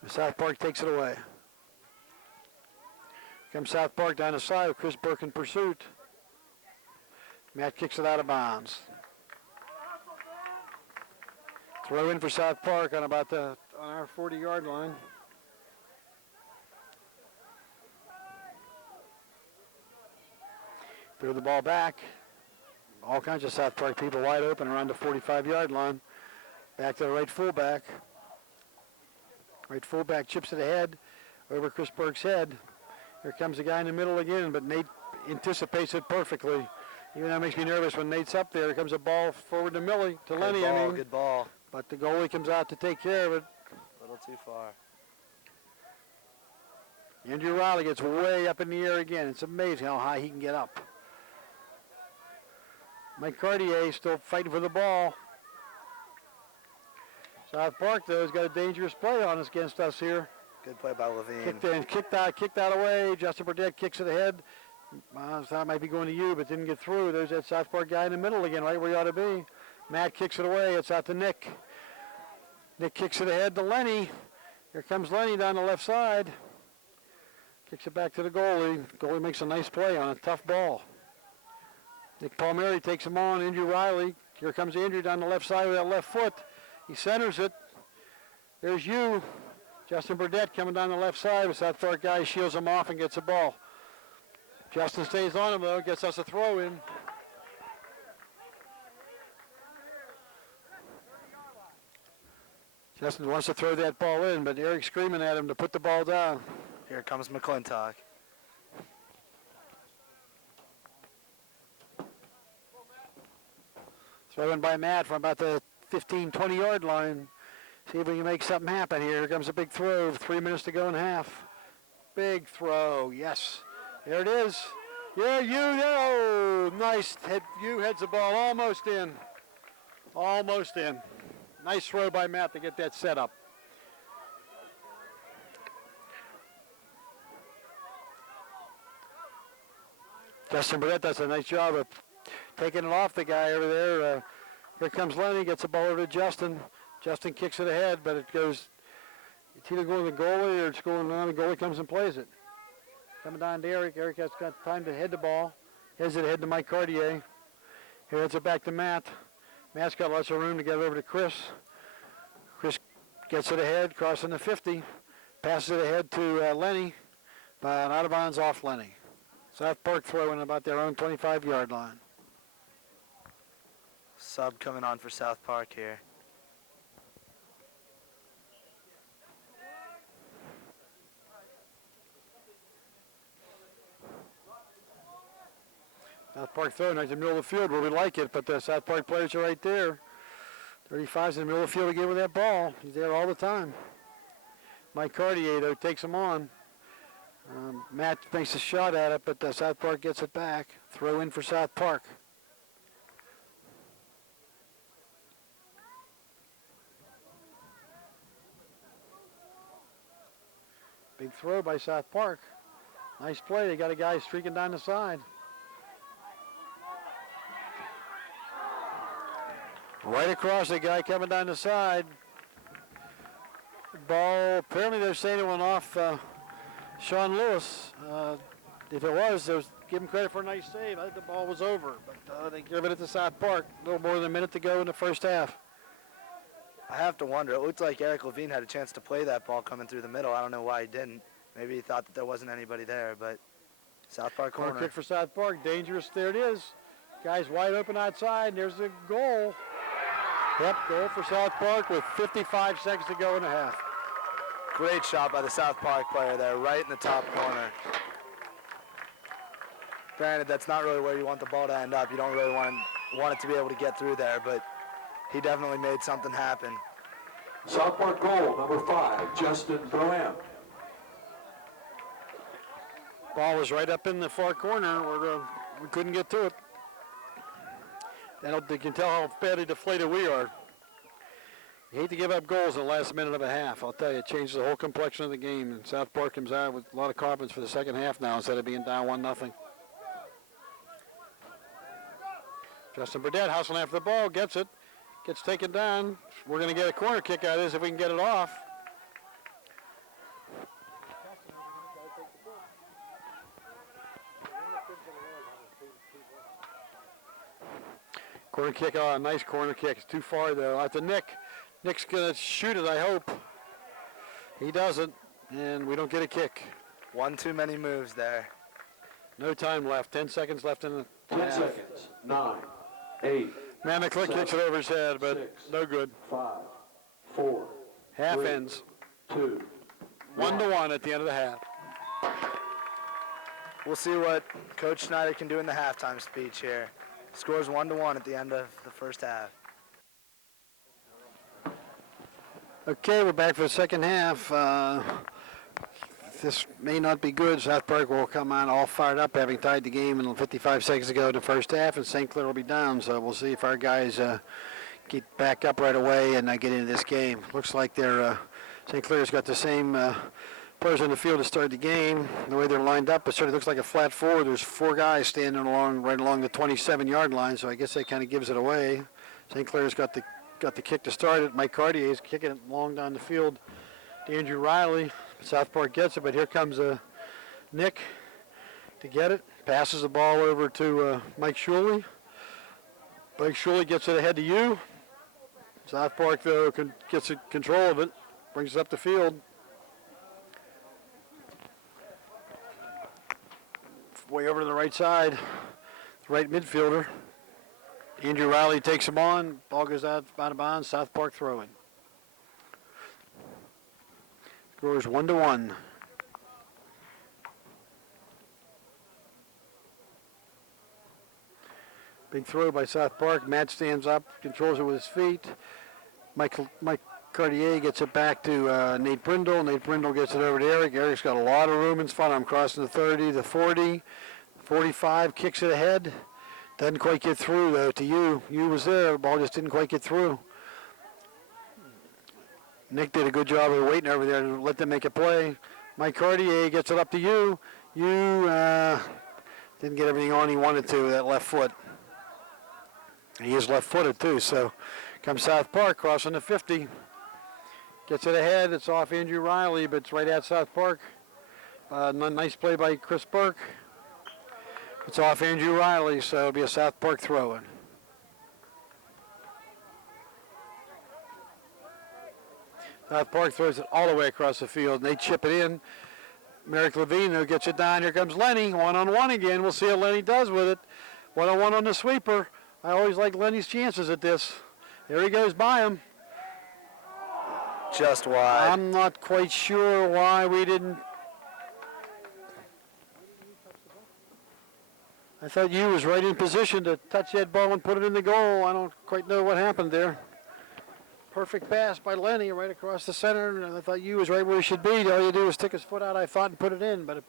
South Park takes it away. Comes South Park down the side with Chris Burke in pursuit. Matt kicks it out of bounds. Throw in for South Park on our 40-yard line. Throw the ball back. all kinds of South Park people wide open around the 45-yard line. Back to the right fullback. Right fullback chips it ahead over Chris Burke's head. Here comes the guy in the middle again, but Nate anticipates it perfectly. Even that makes me nervous when Nate's up there. Here comes a ball forward to Millie, to Lenny, I mean. Good ball. But the goalie comes out to take care of it. A little too far. Andrew Riley gets way up in the air again. It's amazing how high he can get up. Mike Cartier still fighting for the ball. South Park, though, has got a dangerous play on us against us here. Good play by Levine. Kicked that away. Justin Burdett kicks it ahead. I thought it might be going to you, but didn't get through. There's that South Park guy in the middle again, right where he ought to be. Matt kicks it away. It's out to Nick. Nick kicks it ahead to Lenny. Here comes Lenny down the left side. Kicks it back to the goalie. Goalie makes a nice play on a tough ball. Nick Palmieri takes him on. Andrew Riley. Here comes Andrew down the left side with that left foot. He centers it. There's you. Justin Burdett coming down the left side. The South Park guy shields him off and gets the ball. Justin stays on him, though. Gets us a throw in. Justin wants to throw that ball in, but Eric's screaming at him to put the ball down. Here comes McClintock. Throw in by Matt from about the 15, 20-yard line. See if we can make something happen here. Here comes a big throw. 3 minutes to go in half. Big throw. Yes. There it is. Yeah, you know. Nice. You heads the ball almost in. Almost in. Nice throw by Matt to get that set up. Justin Burdett does a nice job of taking it off the guy over there. Here comes Lenny, gets the ball over to Justin. Justin kicks it ahead, but it goes, it's either going to the goalie or it's going on. The goalie comes and plays it. Coming down to Eric. Eric has got time to head the ball. Heads it ahead to Mike Cartier. Here heads it back to Matt. Matt's got lots of room to get over to Chris. Chris gets it ahead, crossing the 50. Passes it ahead to Lenny, but out of bounds off Lenny. South Park throwing about their own 25-yard line. Sub coming on for South Park here. South Park throwing right in the middle of the field where we like it, but the South Park players are right there. 35's in the middle of the field again with that ball. He's there all the time. Mike Cartier, though, takes him on. Matt makes a shot at it, but South Park gets it back. Throw in for South Park. Big throw by South Park. Nice play. They got a guy streaking down the side. Right across the guy coming down the side. Ball, apparently they're saying it went off Sean Lewis. If it was, give him credit for a nice save. I think the ball was over, but they give it to South Park. A little more than a minute to go in the first half. I have to wonder. It looked like Eric Levine had a chance to play that ball coming through the middle. I don't know why he didn't. Maybe he thought that there wasn't anybody there, but South Park corner. Kick for South Park. Dangerous. There it is. Guy's wide open outside. There's the goal. Yep, goal for South Park with 55 seconds to go in the half. Great shot by the South Park player there, right in the top corner. Granted, that's not really where you want the ball to end up. You don't really want it to be able to get through there, but he definitely made something happen. South Park goal, number 5, Justin Boehm. Ball was right up in the far corner where we couldn't get to it. You can tell how badly deflated we are. You hate to give up goals in the last minute of a half. I'll tell you, it changes the whole complexion of the game. And South Park comes out with a lot of confidence for the second half now instead of being down 1-0. Justin Burdett hustling after the ball, gets it, gets taken down. We're going to get a corner kick out of this if we can get it off. Corner kick, oh, a nice corner kick. It's too far though. Out to Nick. Nick's going to shoot it, I hope. He doesn't, and we don't get a kick. One too many moves there. No time left. 10 seconds left in the 10 seconds. 9, 8, Man, the click kicks it over his head, but 6, no good. 5, 4, Half 3, ends. 2, 1-1 at the end of the half. We'll see what Coach Schneider can do in the halftime speech here. Scores 1-1 at the end of the first half. Okay, we're back for the second half. This may not be good. South Park will come on all fired up, having tied the game in 55 seconds ago in the first half, and St. Clair will be down. So we'll see if our guys get back up right away and get into this game. Looks like St. Clair's got the same players on the field to start the game. The way they're lined up, it sort of looks like a flat four. There's 4 guys standing right along the 27-yard line, so I guess that kind of gives it away. St. Clair's got the kick to start it. Mike Cartier is kicking it long down the field to Andrew Riley. South Park gets it, but here comes Nick to get it. Passes the ball over to Mike Shuley. Mike Shuley gets it ahead to you. South Park, though, gets control of it. Brings it up the field. Way over to the right side. The right midfielder. Andrew Riley takes him on. Ball goes out of bounds. South Park throwing. Scores 1-1. Big throw by South Park. Matt stands up, controls it with his feet. Mike Cartier gets it back to Nate Brindle. Nate Brindle gets it over to Eric. Eric's got a lot of room in front of him, crossing the 30, the 40, 45, kicks it ahead. Doesn't quite get through, though, to you. You was there. The ball just didn't quite get through. Nick did a good job of waiting over there to let them make a play. Mike Cartier gets it up to you. You didn't get everything on he wanted to with that left foot. He is left-footed, too, so comes South Park crossing the 50. Gets it ahead. It's off Andrew Riley, but it's right at South Park. Nice play by Chris Burke. It's off Andrew Riley, so it'll be a South Park throw-in. South Park throws it all the way across the field, and they chip it in. Merrick Levine, who gets it down. Here comes Lenny, one-on-one again. We'll see what Lenny does with it. One-on-one on the sweeper. I always like Lenny's chances at this. There he goes by him. Just wide. I'm not quite sure why we didn't. I thought you was right in position to touch that ball and put it in the goal. I don't quite know what happened there. Perfect pass by Lenny right across the center, and I thought you was right where he should be. All you do is stick his foot out, I thought, and put it in. But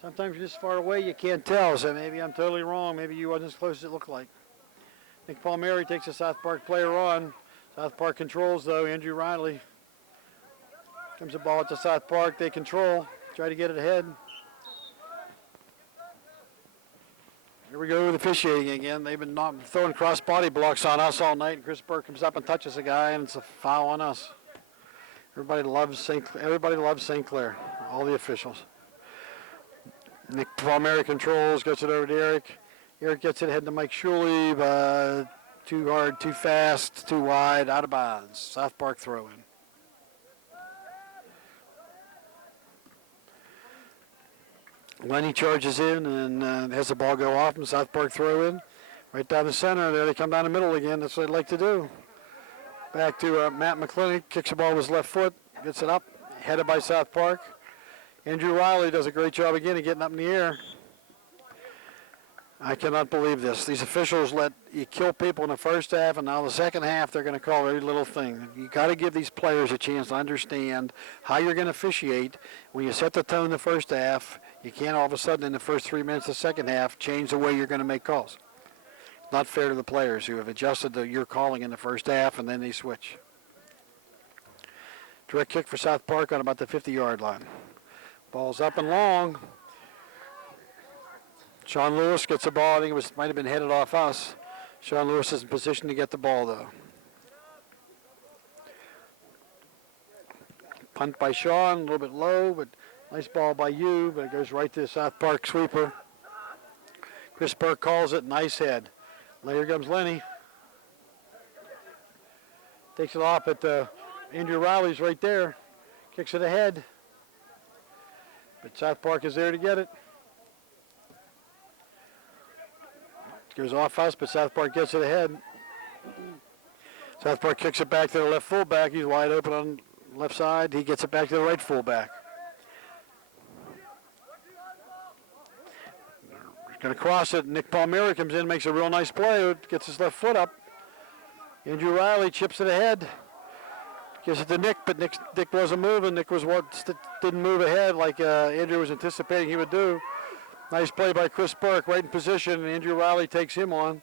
sometimes you're this far away, you can't tell. So maybe I'm totally wrong. Maybe you wasn't as close as it looked like. Nick Palmieri takes a South Park player on. South Park controls, though. Andrew Riley. Comes the ball to South Park. They control. Try to get it ahead. Here we go with officiating again. They've been throwing cross-body blocks on us all night. And Chris Burke comes up and touches a guy, and it's a foul on us. Everybody loves St. Clair. All the officials. Nick Palmieri controls, gets it over to Eric. Eric gets it ahead to Mike Shuley, but too hard, too fast, too wide, out of bounds. South Park throw-in. Lenny charges in and has the ball go off, and South Park throw in. Right down the center, there they come down the middle again. That's what I'd like to do. Back to Matt McClintock, kicks the ball with his left foot, gets it up, headed by South Park. Andrew Riley does a great job again of getting up in the air. I cannot believe this. These officials let you kill people in the first half, and now the second half they're going to call every little thing. You got to give these players a chance to understand how you're going to officiate. When you set the tone in the first half, you can't all of a sudden in the first 3 minutes of the second half change the way you're going to make calls. It's not fair to the players who have adjusted to your calling in the first half, and then they switch. Direct kick for South Park on about the 50-yard line. Ball's up and long. Sean Lewis gets the ball. I think it might have been headed off us. Sean Lewis is in position to get the ball, though. Punt by Sean, a little bit low, but nice ball by you, but it goes right to the South Park sweeper. Chris Burke calls it, nice head. Here comes Lenny. Takes it off at Andrew Riley's right there. Kicks it ahead. But South Park is there to get it. Goes off us, but South Park gets it ahead. South Park kicks it back to the left fullback. He's wide open on the left side. He gets it back to the right fullback. He's going to cross it. Nick Palmieri comes in, makes a real nice play. Gets his left foot up. Andrew Riley chips it ahead. Gives it to Nick, but Nick wasn't moving. Nick didn't move ahead like Andrew was anticipating he would do. Nice play by Chris Burke, right in position, and Andrew Riley takes him on.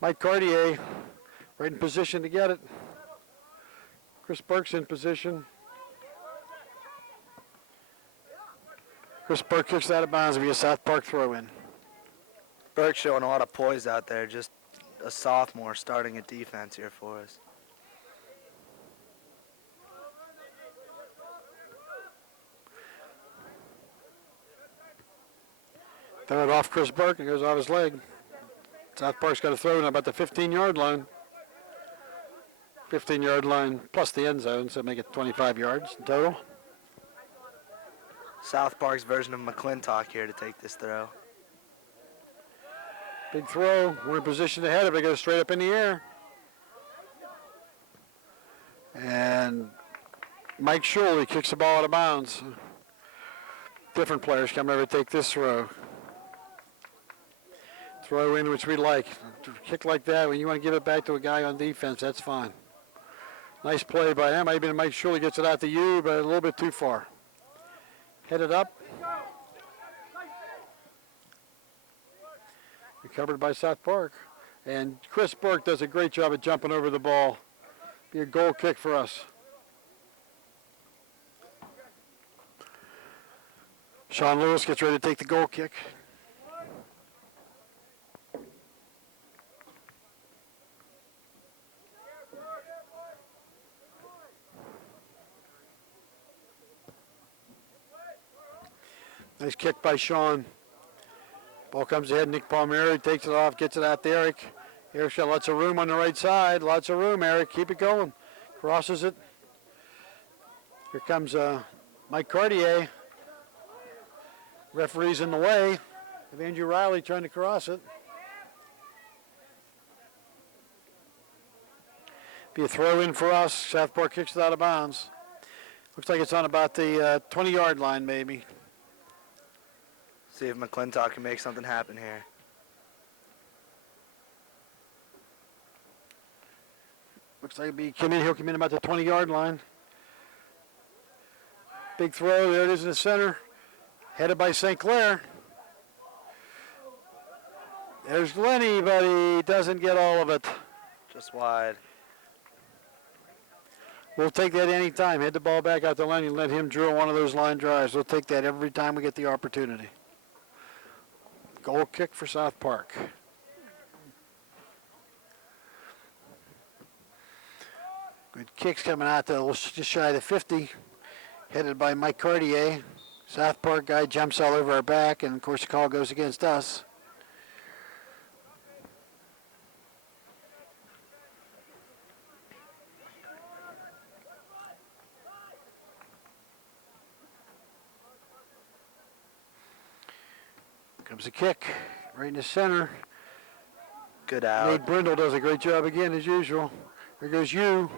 Mike Cartier, right in position to get it. Chris Burke's in position. Chris Burke kicks out of bounds via South Park throw-in. Burke showing a lot of poise out there, just a sophomore starting at defense here for us. Throw it off Chris Burke and goes off his leg. South Park's got to throw in about the 15-yard line. 15-yard line plus the end zone, so make it 25 yards in total. South Park's version of McClintock here to take this throw. Big throw. We're in position ahead of it. Goes straight up in the air. And Mike Shuley kicks the ball out of bounds. Different players come over to take this throw. Throw in, which we like. Kick like that, when you want to give it back to a guy on defense, that's fine. Nice play by him. Maybe Mike Shuley gets it out to you, but a little bit too far. Headed up. Recovered by South Park. And Chris Burke does a great job at jumping over the ball. Be a goal kick for us. Sean Lewis gets ready to take the goal kick. Nice kick by Sean. Ball comes ahead. Nick Palmieri takes it off, gets it out to Eric. Eric's got lots of room on the right side. Lots of room, Eric. Keep it going. Crosses it. Here comes Mike Cartier. Referee's in the way of Andrew Riley trying to cross it. Be a throw in for us. South Park kicks it out of bounds. Looks like it's on about the 20-yard line, maybe. See if McClintock can make something happen here. Looks like he'll come in about the 20-yard line. Big throw, there it is in the center. Headed by St. Clair. There's Lenny, but he doesn't get all of it. Just wide. We'll take that any time. Head the ball back out to Lenny and let him drill one of those line drives. We'll take that every time we get the opportunity. Goal kick for South Park. Good kicks coming out to just shy of the 50. Headed by Mike Cartier. South Park guy jumps all over our back, and of course the call goes against us. Comes a kick right in the center. Good out. Nate Brindle does a great job again as usual. There goes you.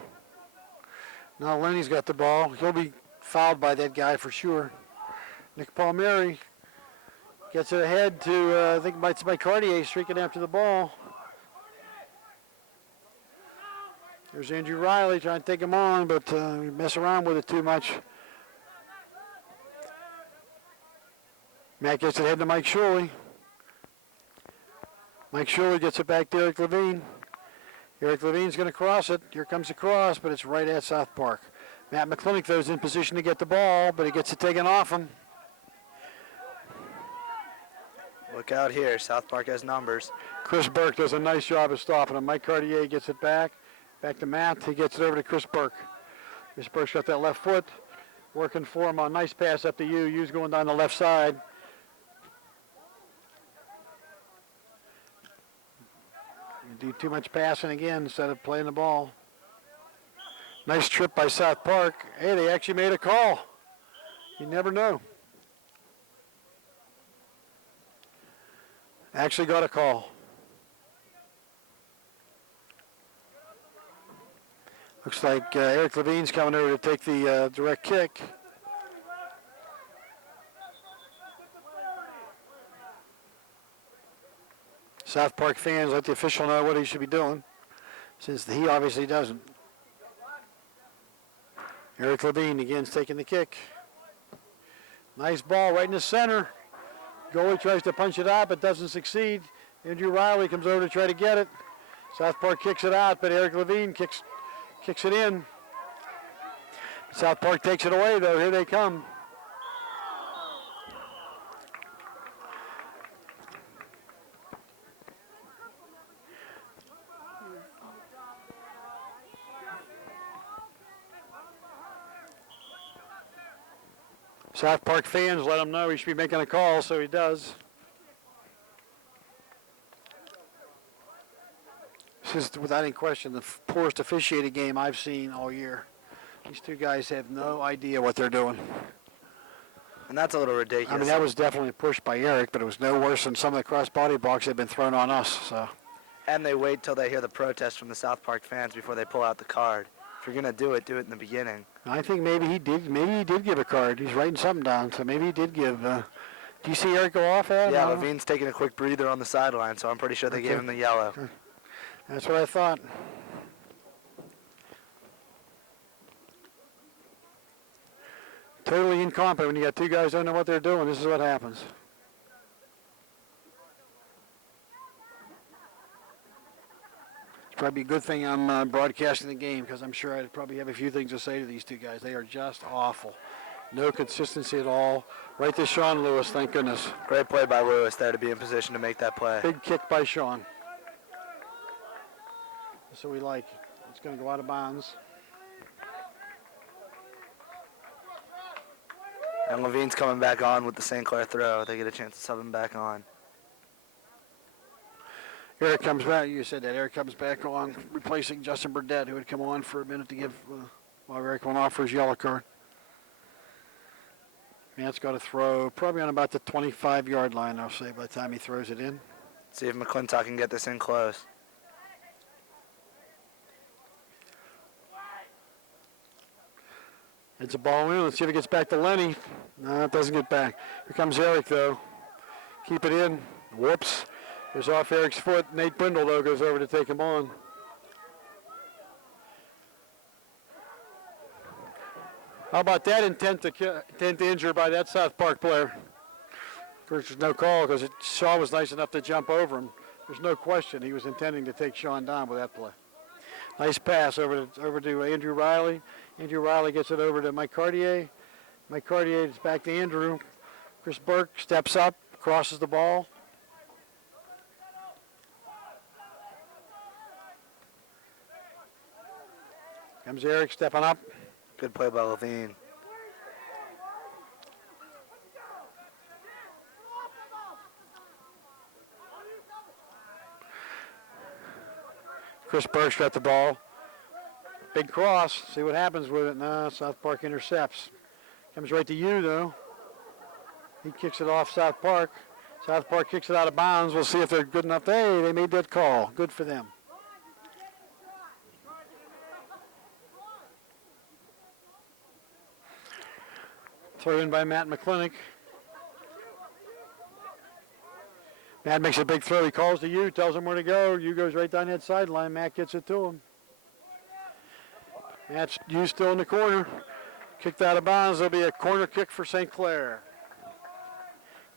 Now Lenny's got the ball. He'll be fouled by that guy for sure. Nick Palmieri gets it ahead to, I think it's by Cartier streaking after the ball. There's Andrew Riley trying to take him on, but we mess around with it too much. Matt gets it ahead to Mike Shuley. Mike Shuley gets it back to Eric Levine. Eric Levine's going to cross it. Here comes the cross, but it's right at South Park. Matt McClintock, though, is in position to get the ball, but he gets it taken off him. Look out here. South Park has numbers. Chris Burke does a nice job of stopping him. Mike Cartier gets it back to Matt. He gets it over to Chris Burke. Chris Burke's got that left foot. Working for him on nice pass up to you. You's going down the left side. You do too much passing again instead of playing the ball. Nice trip by South Park. Hey, they actually made a call. You never know. Actually got a call. Looks like Eric Levine's coming over to take the direct kick. South Park fans let the official know what he should be doing, since he obviously doesn't. Eric Levine again's taking the kick. Nice ball right in the center. Goalie tries to punch it out but doesn't succeed. Andrew Riley comes over to try to get it. South Park kicks it out, but Eric Levine kicks it in. South Park takes it away though. Here they come. South Park fans let him know he should be making a call, so he does. This is, without any question, the poorest officiated game I've seen all year. These two guys have no idea what they're doing. And that's a little ridiculous. I mean, that was definitely a push by Eric, but it was no worse than some of the cross-body blocks that have been thrown on us. So. And they wait till they hear the protest from the South Park fans before they pull out the card. If you're going to do it in the beginning. I think maybe he did give a card. He's writing something down, so maybe he did give. Do you see Eric go off, Adam? Yeah, Levine's taking a quick breather on the sideline, so I'm pretty sure they gave him the yellow. Okay. That's what I thought. Totally incompetent when you got two guys who don't know what they're doing. This is what happens. It's probably a good thing I'm broadcasting the game, because I'm sure I'd probably have a few things to say to these two guys. They are just awful. No consistency at all. Right to Sean Lewis, thank goodness. Great play by Lewis there to be in position to make that play. Big kick by Sean. That's what we like. It's going to go out of bounds. And Levine's coming back on with the St. Clair throw. They get a chance to sub him back on. Eric comes back. You said that Eric comes back on, replacing Justin Burdett, who had come on for a minute to give while Eric went off for his yellow card. Matt's got to throw probably on about the 25-yard line, I'll say, by the time he throws it in. See if McClintock can get this in close. It's a ball in. Let's see if it gets back to Lenny. No, it doesn't get back. Here comes Eric, though. Keep it in. Whoops. It's off Eric's foot. Nate Brindle, though, goes over to take him on. How about that intent to injure by that South Park player? First, there's no call because Shaw was nice enough to jump over him. There's no question he was intending to take Sean down with that play. Nice pass over to Andrew Riley. Andrew Riley gets it over to Mike Cartier. Mike Cartier is back to Andrew. Chris Burke steps up, crosses the ball. Comes Eric stepping up. Good play by Levine. Chris Burke's got the ball. Big cross. See what happens with it. No, South Park intercepts. Comes right to you, though. He kicks it off South Park. South Park kicks it out of bounds. We'll see if they're good enough. Hey, they made that call. Good for them. Throw in by Matt McClintock. Matt makes a big throw. He calls to you, tells him where to go. You goes right down that sideline. Matt gets it to him. Matt's you still in the corner. Kicked out of bounds. There'll be a corner kick for St. Clair.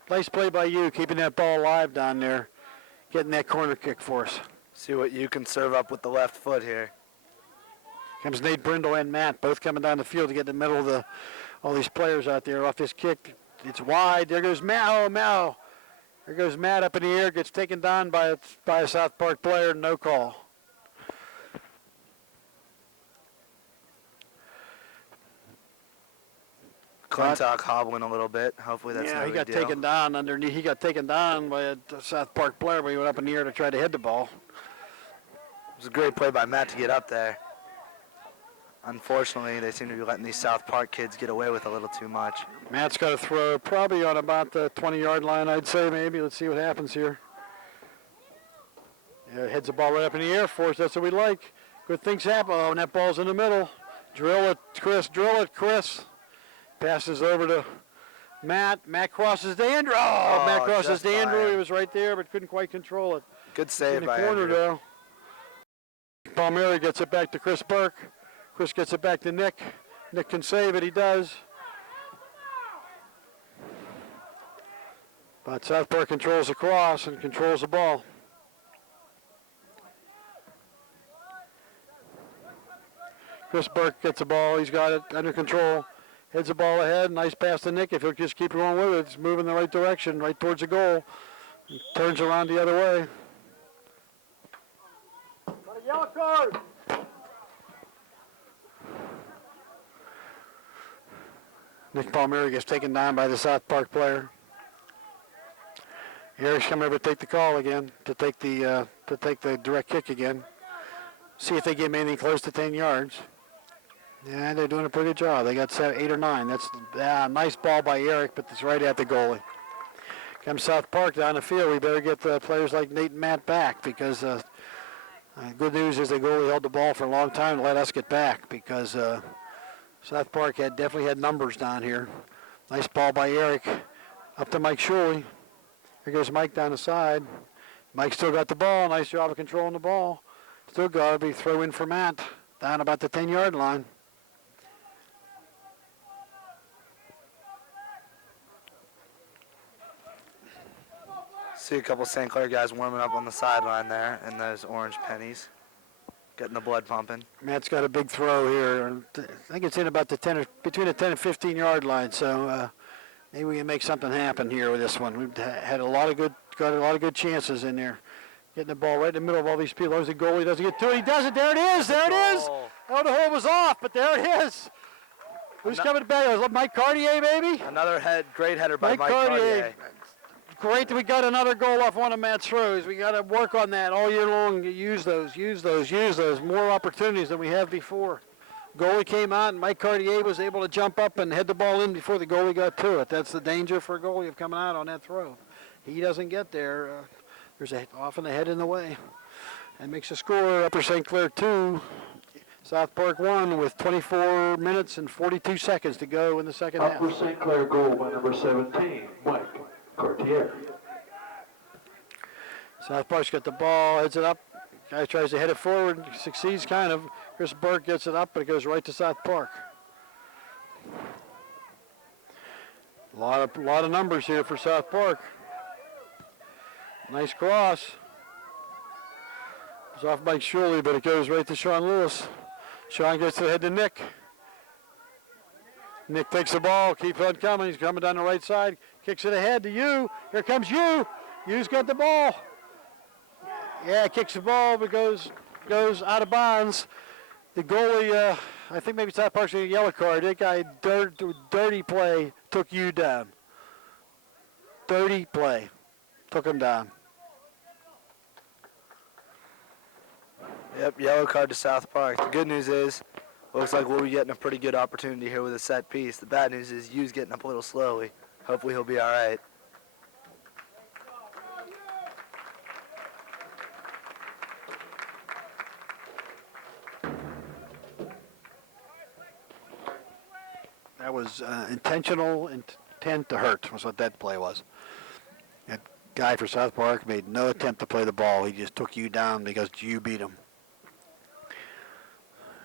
Nice play by you, keeping that ball alive down there. Getting that corner kick for us. See what you can serve up with the left foot here. Comes Nate Brindle and Matt, both coming down the field to get in the middle of all these players out there off this kick. It's wide. There goes Matt. Oh, Mal. There goes Matt up in the air. Gets taken down by a South Park player. No call. McClintock hobbling a little bit. Hopefully that's no he got big deal. taken down underneath. He got taken down by a South Park player, but he went up in the air to try to hit the ball. It was a great play by Matt to get up there. Unfortunately, they seem to be letting these South Park kids get away with a little too much. Matt's got to throw probably on about the 20-yard line, I'd say, maybe. Let's see what happens here. Yeah, heads the ball right up in the air for us. That's what we like. Good things happen. Oh, and that ball's in the middle. Drill it, Chris. Drill it, Chris. Passes over to Matt. Matt crosses to Andrew. Oh, Matt crosses just to by Andrew. him. He was right there, but couldn't quite control it. Good In save the by corner, Andrew. though. Palmieri gets it back to Chris Burke. Chris gets it back to Nick. Nick can save it. He does. But South Park controls the cross and controls the ball. Chris Burke gets the ball. He's got it under control. Heads the ball ahead. Nice pass to Nick. If he'll just keep going with it, it's moving the right direction, right towards the goal. He turns around the other way. Got a yellow card. Nick Palmieri gets taken down by the South Park player. Eric's coming over to take the call again, to take the direct kick again. See if they give him anything close to 10 yards. Yeah, they're doing a pretty good job. They got 8 or 9. That's a nice ball by Eric, but it's right at the goalie. Comes South Park down the field. We better get players like Nate and Matt back because good news is the goalie held the ball for a long time to let us get back because South Park definitely had numbers down here. Nice ball by Eric. Up to Mike Shuley. Here goes Mike down the side. Mike still got the ball. Nice job of controlling the ball. Still got to be throw in for Matt. Down about the 10-yard line. See a couple St. Clair guys warming up on the sideline there in those orange pennies. Getting the blood pumping. Matt's got a big throw here. I think it's in about the 10 or between the 10 and 15-yard line. So maybe we can make something happen here with this one. We've had got a lot of good chances in there. Getting the ball right in the middle of all these people. There's the goalie doesn't get to it. He does it. There it is. There it is. Oh, the hole was off, but there it is. Who's coming back? Was it Mike Cartier, maybe? Another great header by Mike Cartier. Cartier. Great that we got another goal off one of Matt's throws. We got to work on that all year long. Use those. More opportunities than we have before. Goalie came out, and Mike Cartier was able to jump up and head the ball in before the goalie got to it. That's the danger for a goalie of coming out on that throw. He doesn't get there. There's often a head in the way. And makes the score Upper St. Clair 2, South Park 1 with 24 minutes and 42 seconds to go in the second half. Upper St. Clair goal by number 17, Mike Cartier. South Park's got the ball, heads it up. Guy tries to head it forward, succeeds kind of. Chris Burke gets it up, but it goes right to South Park. A lot of numbers here for South Park. Nice cross. It's off Mike Shuley, but it goes right to Sean Lewis. Sean gets the head to Nick. Nick takes the ball, keeps on coming. He's coming down the right side, kicks it ahead to you. Here comes you. You's got the ball. Yeah, kicks the ball, but goes out of bounds. The goalie, I think maybe South Park's getting a yellow card. That guy, dirty play, took you down. Dirty play, took him down. Yep, yellow card to South Park. The good news is, looks like we'll be getting a pretty good opportunity here with a set piece. The bad news is Yu's getting up a little slowly. Hopefully he'll be all right. That was intentional intent to hurt was what that play was. That guy for South Park made no attempt to play the ball. He just took you down because you beat him.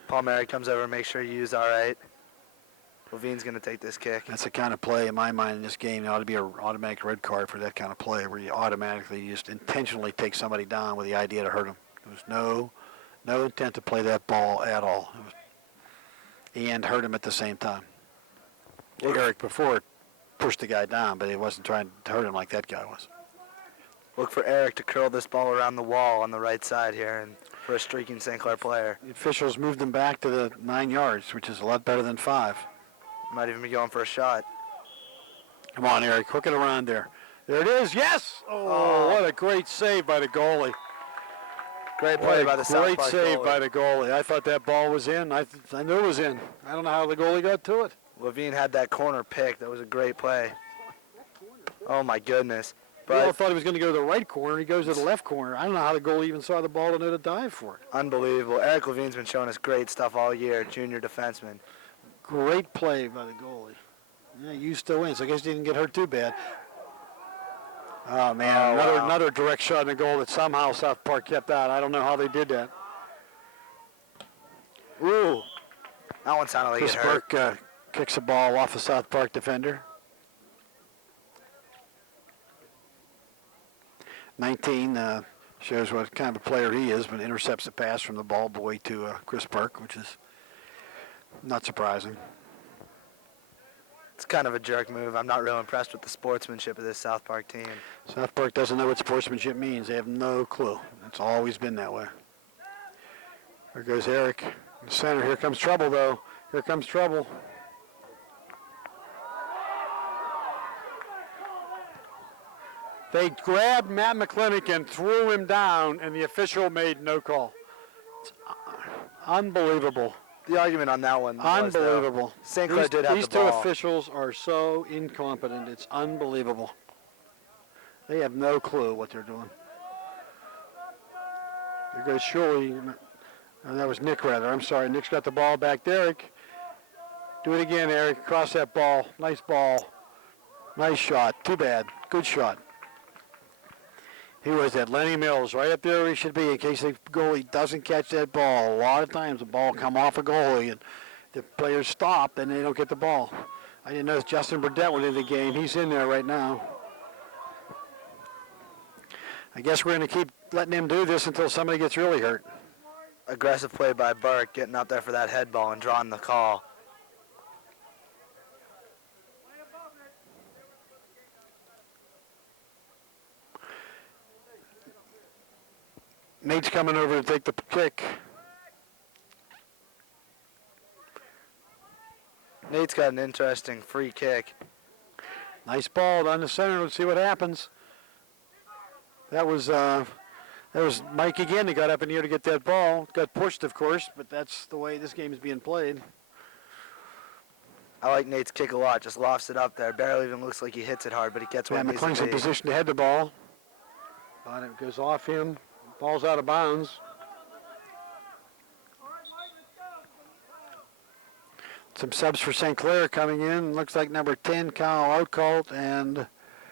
Palmieri comes over and makes sure Yu's all right. Levine's going to take this kick. That's the kind of play, in my mind, in this game. There ought to be an automatic red card for that kind of play where you automatically just intentionally take somebody down with the idea to hurt him. There was no intent to play that ball at all. And hurt him at the same time. Eric before pushed the guy down, but he wasn't trying to hurt him like that guy was. Look for Eric to curl this ball around the wall on the right side here and for a streaking St. Clair player. The officials moved him back to the 9 yards, which is a lot better than 5. Might even be going for a shot. Come on, Eric, hook it around there. There it is, yes! Oh, what a great save by the goalie. Great play by the South Great Park save goalie. by the goalie. I thought that ball was in. I knew it was in. I don't know how the goalie got to it. Levine had that corner pick. That was a great play. Oh, my goodness. We all But thought he was going to go to the right corner. He goes to the left corner. I don't know how the goalie even saw the ball to know to dive for it. unbelievable. Eric Levine's been showing us great stuff all year, junior defenseman. Great play by the goalie. Yeah, you still win, so I guess he didn't get hurt too bad. Oh, man, Oh, wow. another direct shot in the goal that somehow South Park kept out. I don't know how they did that. Ooh, that one sounded like Chris it hurt. Burke kicks the ball off the South Park defender. 19 shows what kind of a player he is, but intercepts the pass from the ball boy to Chris Burke, which is not surprising. It's kind of a jerk move. I'm not real impressed with the sportsmanship of this South Park team. South Park doesn't know what sportsmanship means. They have no clue. It's always been that way. There goes Eric in the center. Here comes trouble, though. Here comes trouble. They grabbed Matt McClintock and threw him down, and the official made no call. It's unbelievable. The argument on that one was, though, Unbelievable. St. Clair did have These the two ball. officials are so incompetent. It's unbelievable. They have no clue what they're doing. There goes Shuley. That was Nick, rather. I'm sorry. Nick's got the ball back. Derek. Do it again, Eric. Cross that ball. Nice ball. Nice shot. Too bad. Good shot. He was that Lenny Mills right up there where he should be in case the goalie doesn't catch that ball. A lot of times the ball come off a goalie and the players stop and they don't get the ball. I didn't know Justin Burdett went into the game. He's in there right now. I guess we're going to keep letting him do this until somebody gets really hurt. Aggressive play by Burke, getting up there for that head ball and drawing the call. Nate's coming over to take the kick. Nate's got an interesting free kick. Nice ball down the center. Let's see what happens. That was Mike again that got up in the air to get that ball. Got pushed, of course, but that's the way this game is being played. I like Nate's kick a lot. Just lofts it up there. Barely even looks like he hits it hard, but he gets where Yeah, it needs to McLean's in be. position to head the ball. But it goes off him. Ball's out of bounds. Some subs for St. Clair coming in. Looks like number 10, Kyle Outcalt, and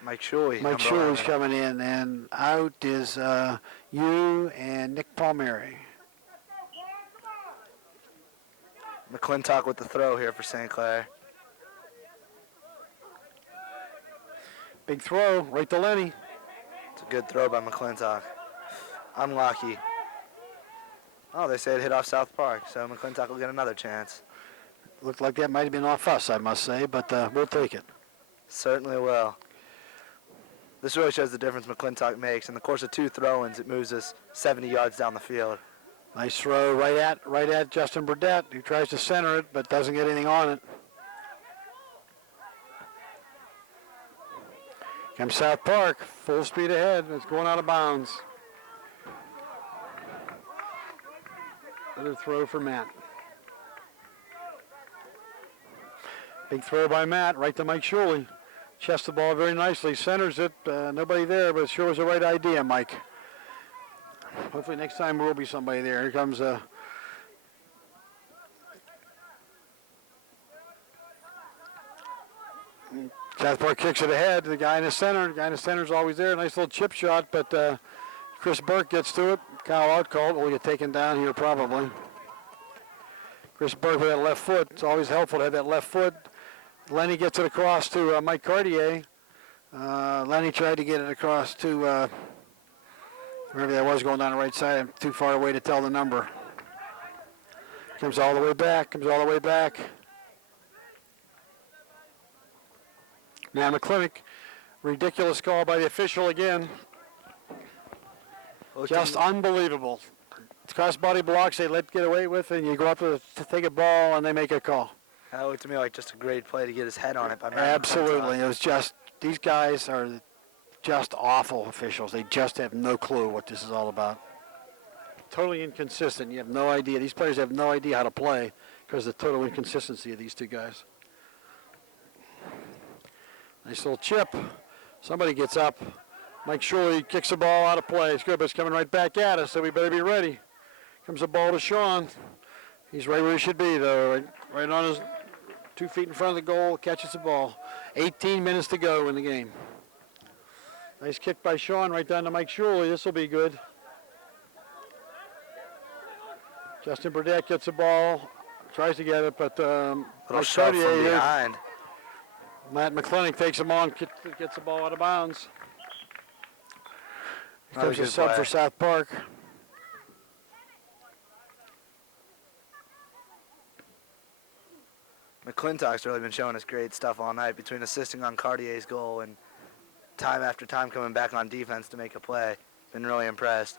Mike Shuley. Mike number Schuler's 11. coming in. And out is you and Nick Palmieri. McClintock with the throw here for St. Clair. Big throw right to Lenny. It's a good throw by McClintock. Unlucky. Oh, they say it hit off South Park, so McClintock will get another chance. Looked like that might have been off us, I must say, but we'll take it. Certainly will. This really shows the difference McClintock makes. In the course of 2 throw-ins, it moves us 70 yards down the field. Nice throw right at Justin Burdett, who tries to center it but doesn't get anything on it. Comes South Park, full speed ahead. It's going out of bounds. Another throw for Matt. Big throw by Matt, right to Mike Shuley. Chests the ball very nicely, centers it. Nobody there, but it sure was the right idea, Mike. Hopefully next time there will be somebody there. Here comes South Park kicks it ahead. The guy in the center. The guy in the center is always there. Nice little chip shot, but Chris Burke gets to it. Kyle Outcalt will get taken down here probably. Chris Burke with that left foot. It's always helpful to have that left foot. Lenny gets it across to Mike Cartier. Lenny tried to get it across to wherever that was going down the right side. I'm too far away to tell the number. Comes all the way back. Now McClintock, ridiculous call by the official again. Just unbelievable. It's cross-body blocks they let get away with, and you go up to take a ball, and they make a call. That looked to me like just a great play to get his head on it by Matt Absolutely. McClintock. It was just, these guys are just awful officials. They just have no clue what this is all about. Totally inconsistent. You have no idea. These players have no idea how to play because of the total inconsistency of these two guys. Nice little chip. Somebody gets up. Mike Shuley kicks the ball out of play. It's good, but it's coming right back at us, so we better be ready. Comes the ball to Sean. He's right where he should be, though. Right on his 2 feet in front of the goal, catches the ball. 18 minutes to go in the game. Nice kick by Sean right down to Mike Shuley. This will be good. Justin Burdette gets the ball, tries to get it, but Little Mike shove Cartier from here. behind. Matt McClennick takes him on, gets the ball out of bounds. Here comes a good sub play. for South Park. McClintock's really been showing us great stuff all night between assisting on Cartier's goal and time after time coming back on defense to make a play. Been really impressed.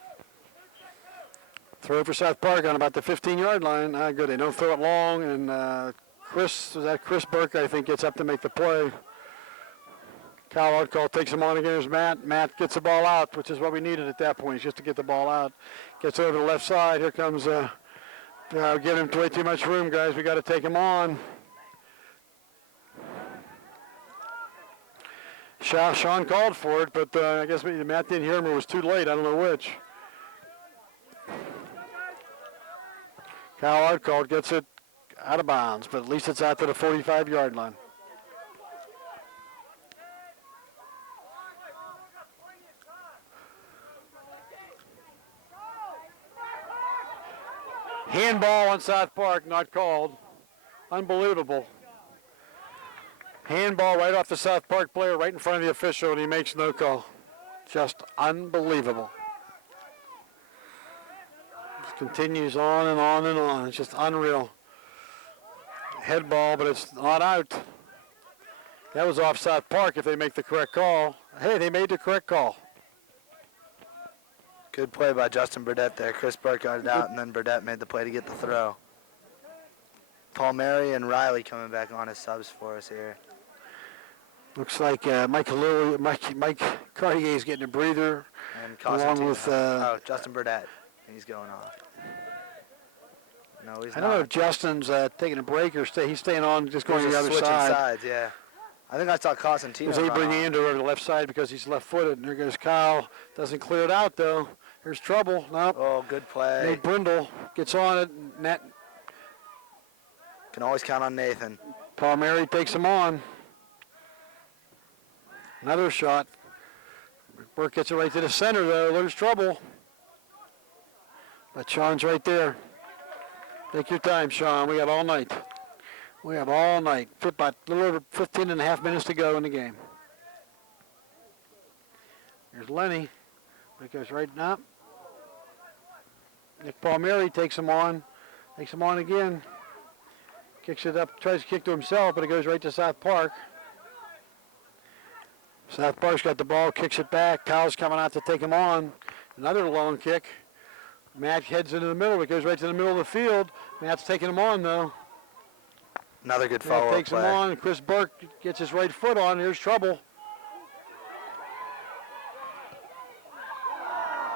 Throw for South Park on about the 15-yard line. Good. They don't throw it long, and Chris Burke, I think, gets up to make the play. Kyle Hardcall takes him on against Matt. Matt gets the ball out, which is what we needed at that point, just to get the ball out. Gets over to the left side. Here comes, giving him way too much room, guys. We got to take him on. Sean called for it, but I guess Matt didn't hear him or was too late. I don't know which. Kyle Hardcall gets it out of bounds, but at least it's out to the 45-yard line. Handball on South Park, not called. Unbelievable. Handball right off the South Park player, right in front of the official, and he makes no call. Just unbelievable. It continues on and on and on. It's just unreal. Head ball, but it's not out. That was off South Park if they make the correct call. Hey, they made the correct call. Good play by Justin Burdette there. Chris Burke got it out, and then Burdette made the play to get the throw. Palmieri and Riley coming back on as subs for us here. Looks like Mike Cartier is getting a breather. And Along Cosentino. with, Justin Burdette. He's going off. No, he's I not. don't know if Justin's taking a break or he's staying on, just going to the other Switching side. sides, yeah. I think I saw Cosentino. Because they bring Andrew over to the left side because he's left-footed. And there goes Kyle. Doesn't clear it out, though. There's trouble. Nope. Oh, good play. Nate Brindle gets on it. Nat Can always count on Nathan. Palmieri takes him on. Another shot. Burke gets it right to the center, though. There's trouble. But Sean's right there. Take your time, Sean. We got all night. We have all night. About a little over 15 and a half minutes to go in the game. Here's Lenny. It goes right up. Nick Palmieri takes him on. Takes him on again. Kicks it up. Tries to kick to himself, but it goes right to South Park. South Park's got the ball. Kicks it back. Kyle's coming out to take him on. Another long kick. Matt heads into the middle. It goes right to the middle of the field. Matt's taking him on, though. Another good Matt follow-up takes play. him on. Chris Burke gets his right foot on. Here's trouble.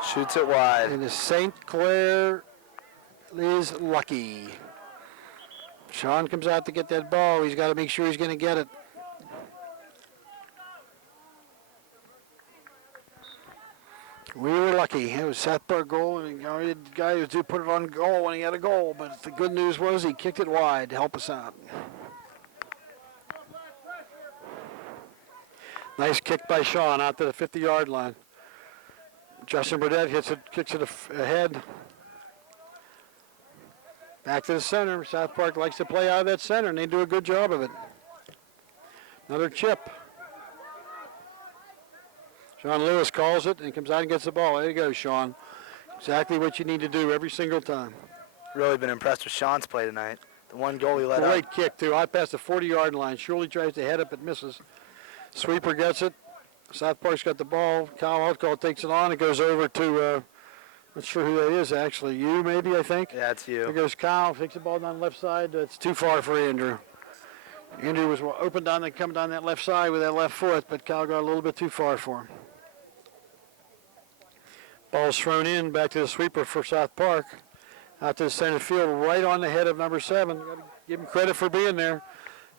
Shoots it wide. And the St. Clair is lucky. Sean comes out to get that ball. He's got to make sure he's going to get it. We were lucky. It was South Park goal, and the guy was due put it on goal when he had a goal. But the good news was he kicked it wide to help us out. Nice kick by Sean out to the 50-yard line. Justin Burdette kicks it ahead. Back to the center. South Park likes to play out of that center, and they do a good job of it. Another chip. Sean Lewis calls it and comes out and gets the ball. There you go, Sean. Exactly what you need to do every single time. Really been impressed with Sean's play tonight. The one goal he let up. Great kick, too. Out past the 40-yard line. Shirley tries to head up, but misses. Sweeper gets it. South Park's got the ball. Kyle Hardcall takes it on. It goes over to, not sure who that is, actually. You, maybe, I think? Yeah, it's you. There goes Kyle. Takes the ball down the left side. It's too far for Andrew. Andrew was open coming down that left side with that left foot, but Kyle got a little bit too far for him. Ball's thrown in back to the sweeper for South Park. Out to the center field, right on the head of number 7. Got to give him credit for being there.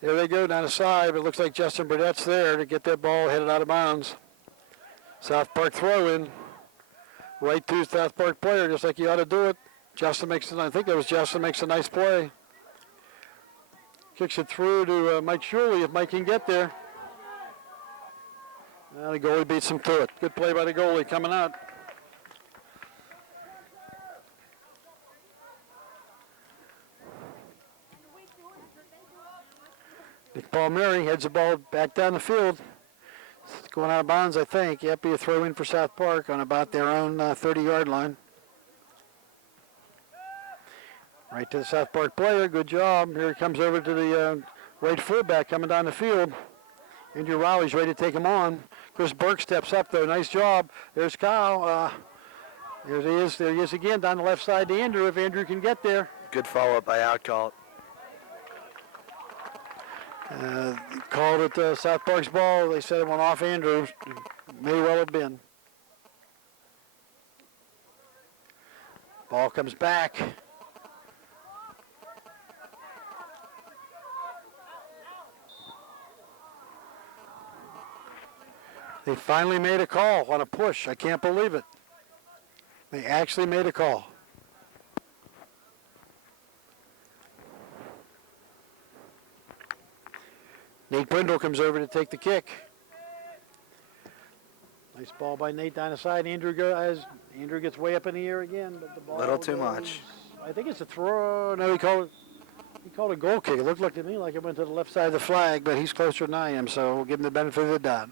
There they go down the side, but it looks like Justin Burdette's there to get that ball headed out of bounds. South Park throw in. Right to South Park player, just like you ought to do it. Justin makes it, I think that was Justin makes a nice play. Kicks it through to Mike Shuley if Mike can get there. Now the goalie beats him to it. Good play by the goalie coming out. Nick Palmieri heads the ball back down the field. It's going out of bounds, I think. Yep, be a throw in for South Park on about their own 30-yard line. Right to the South Park player. Good job. Here he comes over to the right fullback coming down the field. Andrew Riley's ready to take him on. Chris Burke steps up, though. Nice job. There's Kyle. There he is. There he is again down the left side to Andrew, if Andrew can get there. Good follow-up by Outcall. Called it South Park's ball. They said it went off Andrew. May well have been. Ball comes back. They finally made a call on a push. I can't believe it. They actually made a call. Nate Brindle comes over to take the kick. Nice ball by Nate down the side. Andrew gets way up in the air again, but the ball Little too goes, much. I think it's a throw. No, he called a goal kick. It looked like to me like it went to the left side of the flag, but he's closer than I am, so we'll give him the benefit of the doubt.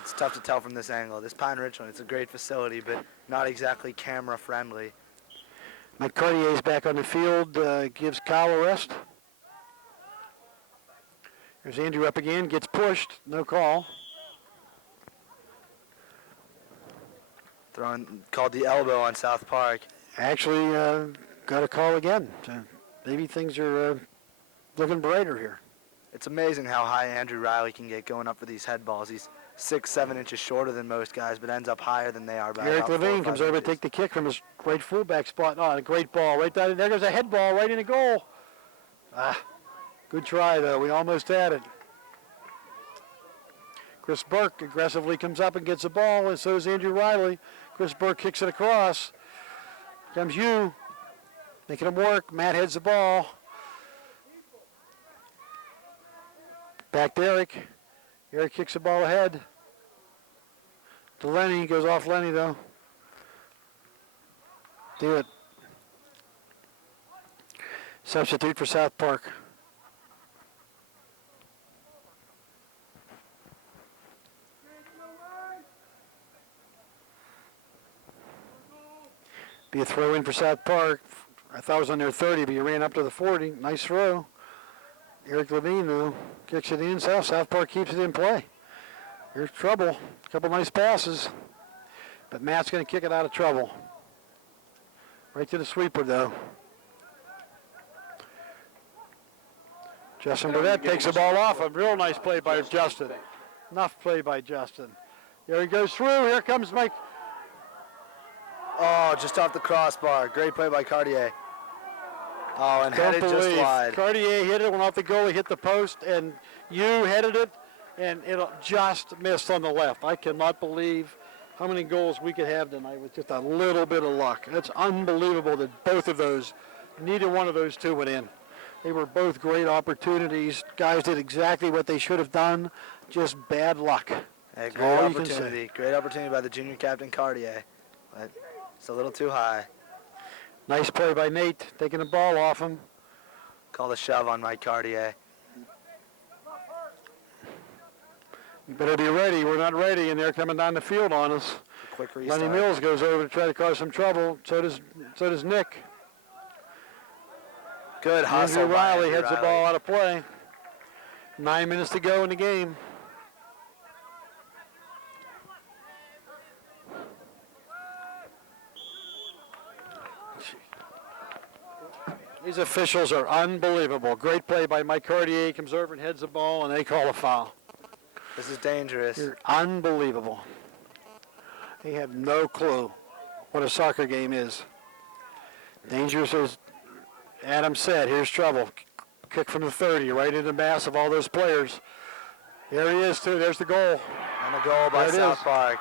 It's tough to tell from this angle. This Pine Ridge one, it's a great facility, but not exactly camera friendly. Mike Cartier's back on the field, gives Kyle a rest. There's Andrew up again, gets pushed, no call. Called the elbow on South Park. Actually, got a call again. So maybe things are looking brighter here. It's amazing how high Andrew Riley can get going up for these head balls. He's 6-7 inches shorter than most guys, but ends up higher than they are by Eric about 4 or Levine 5 comes over to inches. take the kick from his right fullback spot. Oh, a great ball. Right down there goes a head ball right in the goal. Good try, though. We almost had it. Chris Burke aggressively comes up and gets the ball, and so does Andrew Riley. Chris Burke kicks it across. Comes you, making him work. Matt heads the ball. Back to Eric. Eric kicks the ball ahead. To Lenny. Goes off Lenny, though. Do it. Substitute for South Park. Be a throw in for South Park. I thought it was on their 30, but he ran up to the 40. Nice throw. Eric Levine, though, kicks it in. South Park keeps it in play. Here's trouble. A couple nice passes. But Matt's going to kick it out of trouble. Right to the sweeper, though. Justin Burdett takes the ball off. A real nice play by Justin. Enough play by Justin. There he goes through. Here comes Mike. Oh, just off the crossbar. Great play by Cartier. Oh, and Don't headed just believe. wide. Cartier hit it, went off the goalie, hit the post, and you headed it, and it just missed on the left. I cannot believe how many goals we could have tonight with just a little bit of luck. It's unbelievable that both of those, neither one of those two went in. They were both great opportunities. Guys did exactly what they should have done, just bad luck. Hey, That's great all you can opportunity. Great opportunity by the junior captain Cartier. But it's a little too high. Nice play by Nate, taking the ball off him. Called a shove on Mike Cartier. You better be ready. We're not ready, and they're coming down the field on us. Quick restart. Lenny Mills goes over to try to cause some trouble. So does Nick. Good hustle Andrew by Riley Andrew heads the Riley. ball out of play. 9 minutes to go in the game. These officials are unbelievable. Great play by Mike Cartier. Comes over and heads the ball, and they call a foul. This is dangerous. They're unbelievable. They have no clue what a soccer game is. Dangerous as Adam said. Here's trouble. Kick from the 30, right into the mass of all those players. There he is, too. There's the goal. And a goal by There it South is. Park.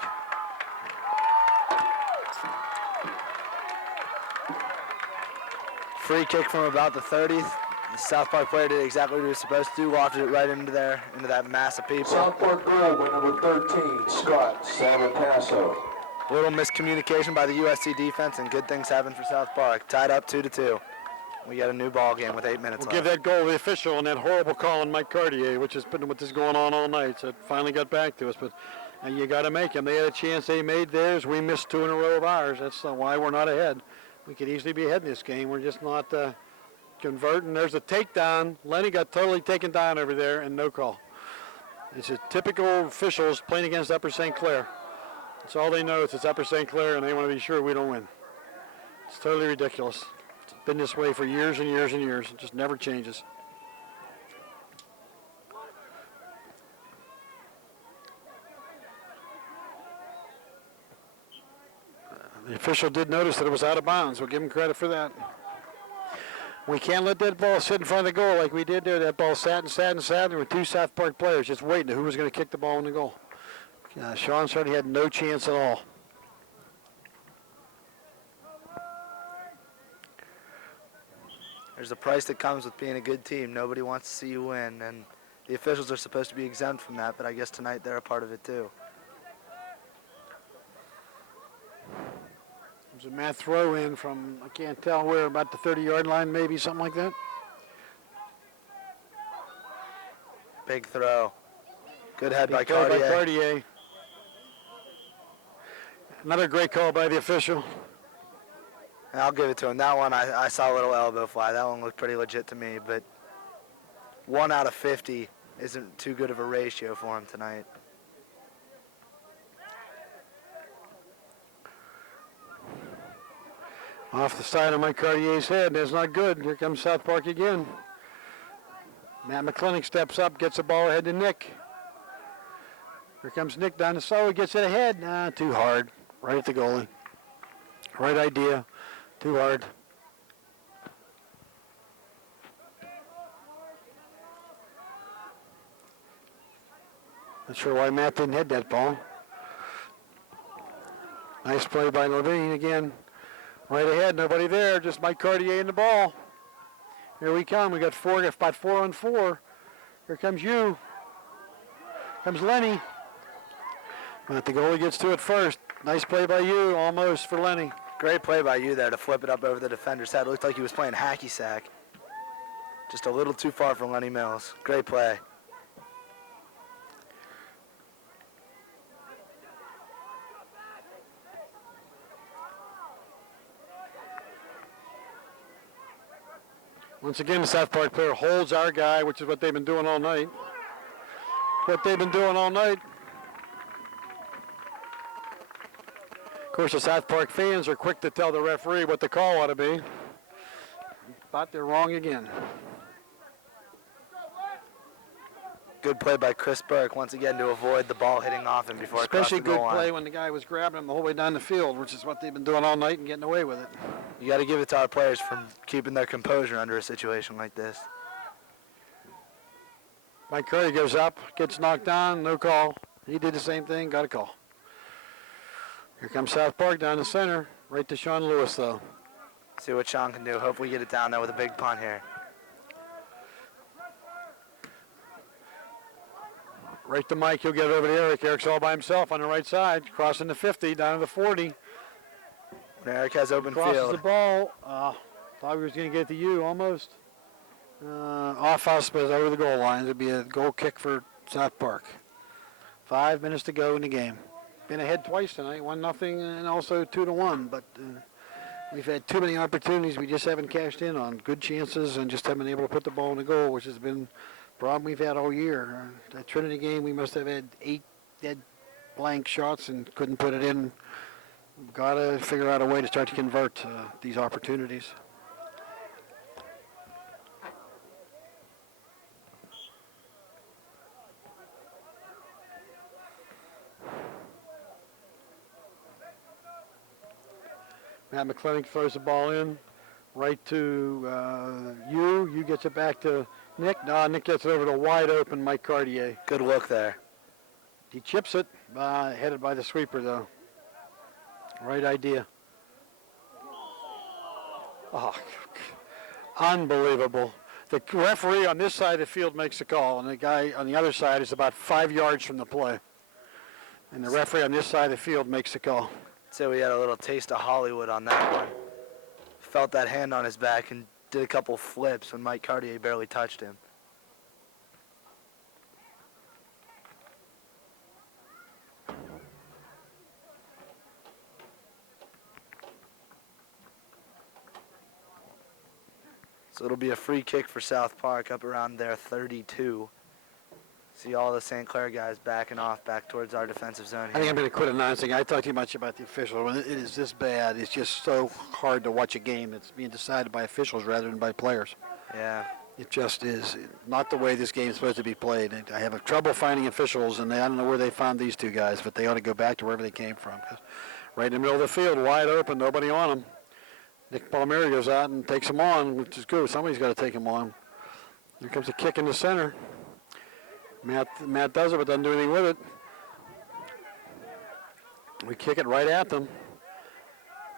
Free kick from about the 30th. The South Park player did exactly what he was supposed to do, lofted it right into there, into that mass of people. South Park goal by number 13, Scott Savatasso. Little miscommunication by the USC defense, and good things happen for South Park. Tied up 2-2. We got a new ball game with 8 minutes We'll left. give that goal to the official on that horrible call on Mike Cartier, which has been what is going on all night. So it finally got back to us, but you got to make them. They had a chance. They made theirs. We missed 2 in a row of ours. That's why we're not ahead. We could easily be ahead in this game. We're just not converting. There's a takedown. Lenny got totally taken down over there, and no call. It's a typical officials playing against Upper St. Clair. That's all they know. It's Upper St. Clair, and they want to be sure we don't win. It's totally ridiculous. It's been this way for years and years and years. It just never changes. The official did notice that it was out of bounds. We'll give him credit for that. We can't let that ball sit in front of the goal like we did there. That ball sat and sat and sat. There were 2 South Park players just waiting to who was going to kick the ball in the goal. Sean said he had no chance at all. There's a price that comes with being a good team. Nobody wants to see you win, and the officials are supposed to be exempt from that, but I guess tonight they're a part of it too. There's a Matt throw in from, I can't tell where, about the 30-yard line maybe, something like that. Big throw. Good head by Big throw Cartier. by Cartier. Another great call by the official. And I'll give it to him. That one, I saw a little elbow fly. That one looked pretty legit to me, but 1 out of 50 isn't too good of a ratio for him tonight. Off the side of Mike Cartier's head. That's not good. Here comes South Park again. Matt McClintock steps up, gets the ball ahead to Nick. Here comes Nick down the side, gets it ahead. Too hard. Right at the goalie. Right idea. Too hard. Not sure why Matt didn't hit that ball. Nice play by Levine again. Right ahead, nobody there, just Mike Cartier in the ball. Here we come. We got about 4 on 4. Here comes you. Comes Lenny. But the goalie gets to it first. Nice play by you, almost for Lenny. Great play by you there to flip it up over the defender's head. It looked like he was playing hacky sack. Just a little too far from Lenny Mills. Great play. Once again, the South Park player holds our guy, which is what they've been doing all night. What they've been doing all night. Of course, the South Park fans are quick to tell the referee what the call ought to be. But they're wrong again. Good play by Chris Burke, once again, to avoid the ball hitting off him before it crossed Especially the goal good line. play when the guy was grabbing him the whole way down the field, which is what they've been doing all night and getting away with it. You got to give it to our players for keeping their composure under a situation like this. Mike Curry goes up, gets knocked down, no call. He did the same thing, got a call. Here comes South Park down the center, right to Sean Lewis, though. See what Sean can do. Hopefully get it down there with a big punt here. Right to Mike, he'll get it over to Eric. Eric's all by himself on the right side, crossing the 50, down to the 40. When Eric has open Crosses field. the ball. Thought he was going to get it to you, almost. Off us, but over the goal line. It'll be a goal kick for South Park. 5 minutes to go in the game. Been ahead twice tonight, 1-0 and also 2-1. But we've had too many opportunities we just haven't cashed in on. Good chances and just haven't been able to put the ball in the goal, which has been a problem we've had all year. That Trinity game, we must have had 8 dead blank shots and couldn't put it in. Got to figure out a way to start to convert these opportunities. Matt McClintock throws the ball in right to you. You gets it back to Nick. Nick gets it over to wide open Mike Cartier. Good look there. He chips it, headed by the sweeper, though. Right idea. Oh, Unbelievable. The referee on this side of the field makes the call, and the guy on the other side is about 5 yards from the play. And the referee on this side of the field makes the call. So we had a little taste of Hollywood on that one. Felt that hand on his back and did a couple flips when Mike Cartier barely touched him. So it'll be a free kick for South Park up around their 32. See all the St. Clair guys backing off back towards our defensive zone I think here. I'm going to quit announcing. I talk too much about the officials. When it is this bad, it's just so hard to watch a game that's being decided by officials rather than by players. Yeah. It just is not the way this game is supposed to be played. I have trouble finding officials, and I don't know where they found these two guys, but they ought to go back to wherever they came from. 'Cause right in the middle of the field, wide open, nobody on them. Nick Palmieri goes out and takes him on, which is good. Somebody's got to take him on. Here comes a kick in the center. Matt does it, but doesn't do anything with it. We kick it right at them.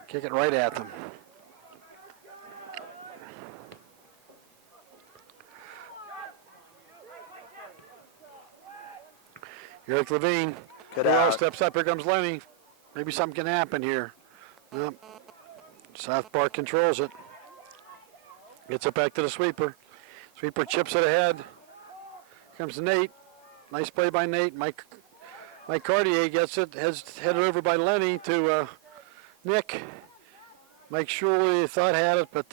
Kick it right at them. Eric Levine. Good Who else out. steps up? Here comes Lenny. Maybe something can happen here. Nope. South Park controls it. Gets it back to the sweeper. Sweeper chips it ahead. Here comes Nate. Nice play by Nate. Mike Cartier gets it. Headed over by Lenny to Nick. Mike Shuley thought had it, but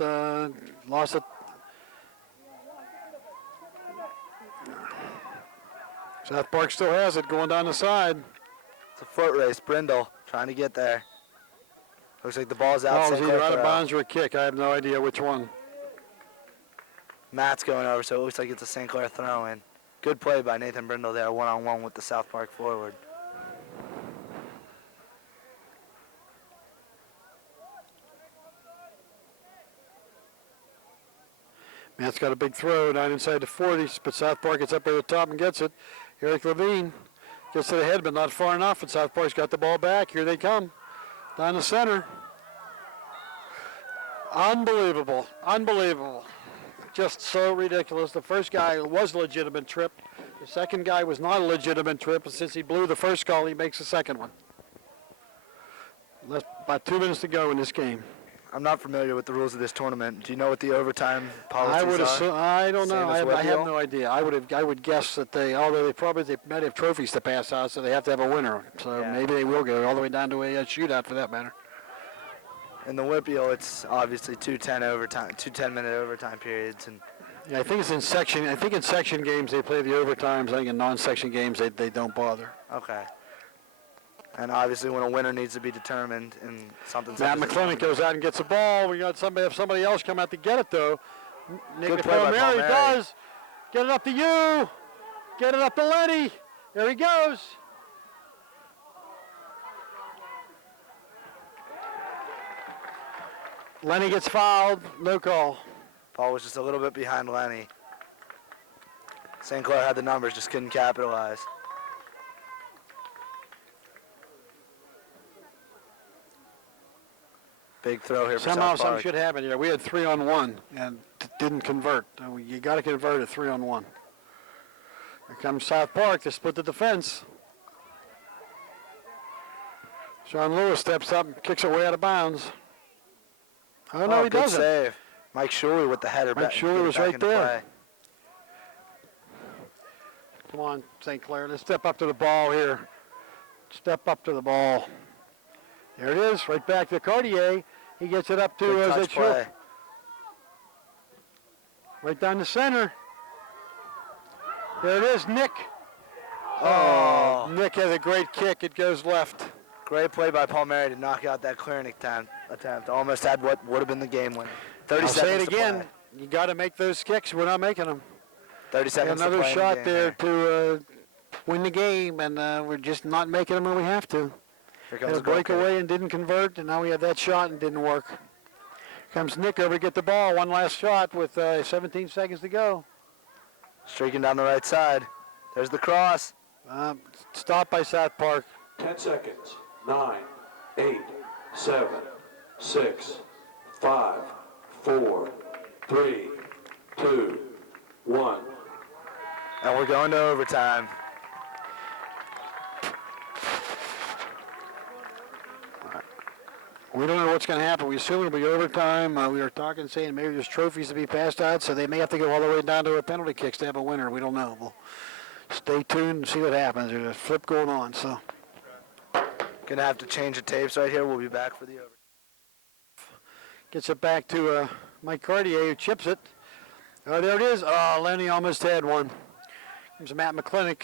lost it. South Park still has it going down the side. It's a foot race. Brindle trying to get there. Looks like the ball's out. Ball's St. either Clair out of throw. bounds or a kick. I have no idea which one. Matt's going over, so it looks like it's a St. Clair throw-in. Good play by Nathan Brindle there, one-on-one with the South Park forward. Matt's got a big throw down inside the 40, but South Park gets up over the top and gets it. Eric Levine gets to the head, but not far enough, and South Park's got the ball back. Here they come. Down the center. Unbelievable. Unbelievable. Just so ridiculous. The first guy was a legitimate trip. The second guy was not a legitimate trip, and since he blew the first call, he makes the second one. About 2 minutes to go in this game. I'm not familiar with the rules of this tournament. Do you know what the overtime policies I would are? assume. I don't Same know. as I have Whitfield? no idea. I would guess that they might have trophies to pass out, so they have to have a winner. So Yeah. maybe they will go all the way down to a shootout for that matter. In the Whippeal, it's obviously two 10-minute overtime periods, and Yeah, I think it's in section. I think in section games they play the overtimes. I think in non-section games they don't bother. okay. And obviously, when a winner needs to be determined, and something's Matt up as a McClellan goes out and gets the ball. We got somebody else come out to get it though. Nick Good play by Palmieri Palmieri. does. Get it up to you. Get it up to Lenny. There he goes. Lenny gets fouled. No call. Paul was just a little bit behind Lenny. St. Clair had the numbers, just couldn't capitalize. Big throw here for Somehow South something Park. should happen here. We had 3-on-1 and didn't convert. You got to convert at 3-on-1. Here comes South Park to split the defense. Sean Lewis steps up and kicks it way out of bounds. Oh, no, he good doesn't. save. Mike Shuley with the header. Mike back, Shuley get it was back right into there. play. Come on, St. Clair. Let's step up to the ball here. Step up to the ball. There it is, right back to Cartier. He gets it up to Good touch Zetchuk. play. Right down the center. There it is, Nick. Oh. Nick has a great kick. It goes left. Great play by Palmieri to knock out that clearing attempt. Almost had what would have been the game win. 30 I'll seconds say it to again. play. You got to make those kicks. We're not making them. 30 seconds to Another play in the shot game there here. to win the game, and we're just not making them when we have to. Here Had comes a the goal kick. breakaway and didn't convert, and now we have that shot and didn't work. Comes Nick over to get the ball. One last shot with 17 seconds to go. Streaking down the right side. There's the cross. Stopped by South Park. 10 seconds. 9, 8, 7, 6, 5, 4, 3, 2, 1. And we're going to overtime. We don't know what's going to happen. We assume it'll be overtime. We were talking, saying maybe there's trophies to be passed out, so they may have to go all the way down to a penalty kicks to have a winner. We don't know. We'll stay tuned and see what happens. There's a flip going on, so. Gonna have to change the tapes right here. We'll be back for the overtime. Gets it back to Mike Cartier, who chips it. Oh, there it is. Oh, Lenny almost had one. Here's Matt McClintock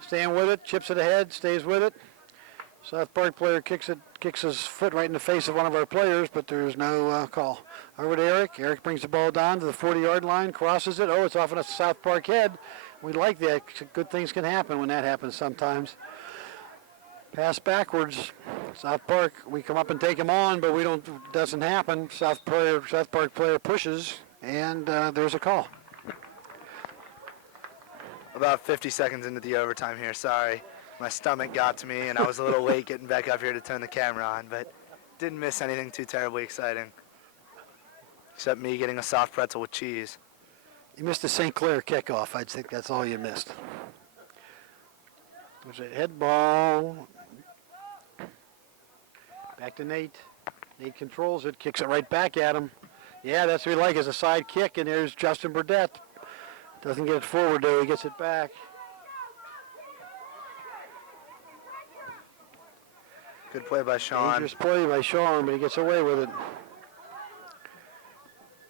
staying with it, chips it ahead, stays with it. South Park player kicks his foot right in the face of one of our players, but there's no call. Over to Eric. Eric brings the ball down to the 40-yard line, crosses it. Oh, it's off on a South Park head. We like that. Good things can happen when that happens sometimes. Pass backwards. South Park, we come up and take him on, but doesn't happen. South Park player pushes, and there's a call. About 50 seconds into the overtime here, sorry. My stomach got to me, and I was a little late getting back up here to turn the camera on, but didn't miss anything too terribly exciting. Except me getting a soft pretzel with cheese. You missed the St. Clair kickoff. I think that's all you missed. There's a head ball. Back to Nate. Nate controls it, kicks it right back at him. Yeah, that's what we like, is a side kick, and there's Justin Burdett. Doesn't get it forward, though. He gets it back. Good play by Sean. Dangerous play by Sean, but he gets away with it.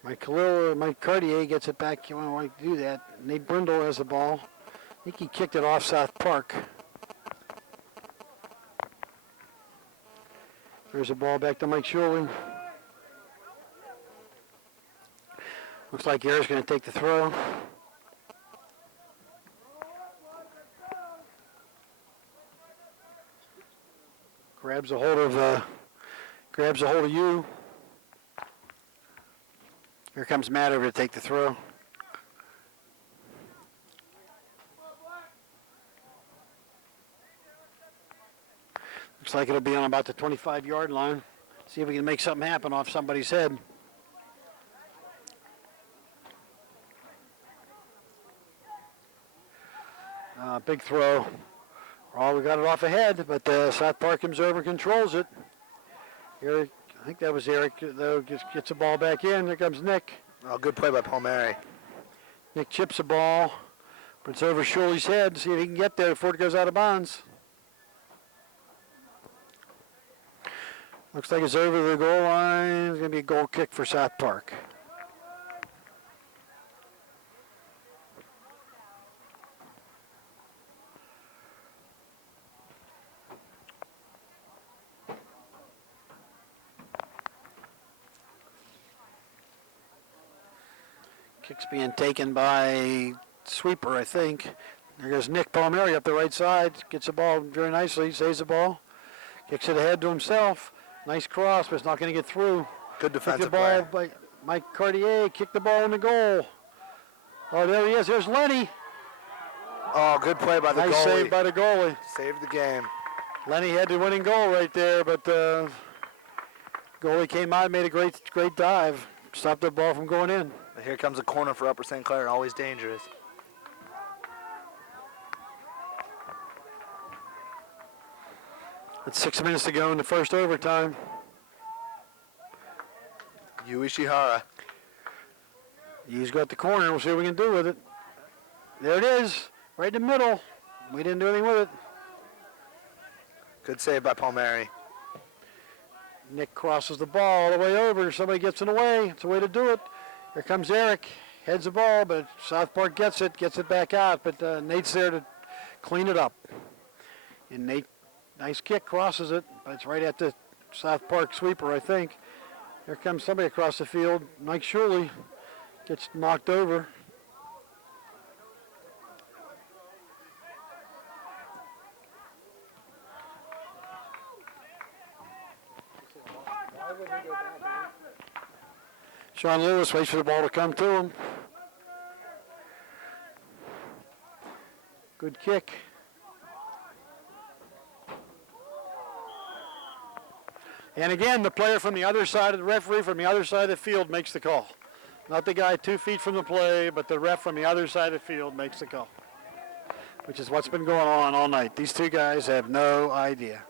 Mike Cartier gets it back. You don't want to do that. Nate Brindle has the ball. I think he kicked it off South Park. There's a ball back to Mike Shuley. Looks like Eric's going to take the throw. Grabs a hold of you. Here comes Matt over to take the throw. Looks like it'll be on about the 25-yard line. See if we can make something happen off somebody's head. Big throw. Oh, we got it off ahead, but South Park comes over and controls it. Eric, I think that was Eric, though, gets the ball back in. There comes Nick. Oh, good play by Palmieri. Nick chips the ball, but it's over Shuley's head. See if he can get there before it goes out of bounds. Looks like it's over the goal line. It's going to be a goal kick for South Park. Kick's being taken by Sweeper, I think. There goes Nick Palmieri up the right side. Gets the ball very nicely, saves the ball. Kicks it ahead to himself. Nice cross, but it's not going to get through. Good defensive play. play. By Mike Cartier. Kicked the ball in the goal. Oh, there he is. There's Lenny. Oh, good play by the Nice goalie. save by the goalie. Saved the game. Lenny had the winning goal right there, but goalie came out and made a great dive. Stopped the ball from going in. But here comes a corner for Upper St. Clair, always dangerous. It's 6 minutes to go in the first overtime. Yu Ishihara. He's got the corner. We'll see what we can do with it. There it is, right in the middle. We didn't do anything with it. Good save by Palmieri. Nick crosses the ball all the way over. Somebody gets in the way. It's a way to do it. Here comes Eric. Heads the ball, but South Park gets it back out. But Nate's there to clean it up. And Nate, nice kick, crosses it. But it's right at the South Park sweeper, I think. Here comes somebody across the field. Mike Shuley gets knocked over. Sean Lewis waits for the ball to come to him. Good kick. And again, the player from the other side of the referee from the other side of the field makes the call. Not the guy 2 feet from the play, but the ref from the other side of the field makes the call, which is what's been going on all night. These two guys have no idea.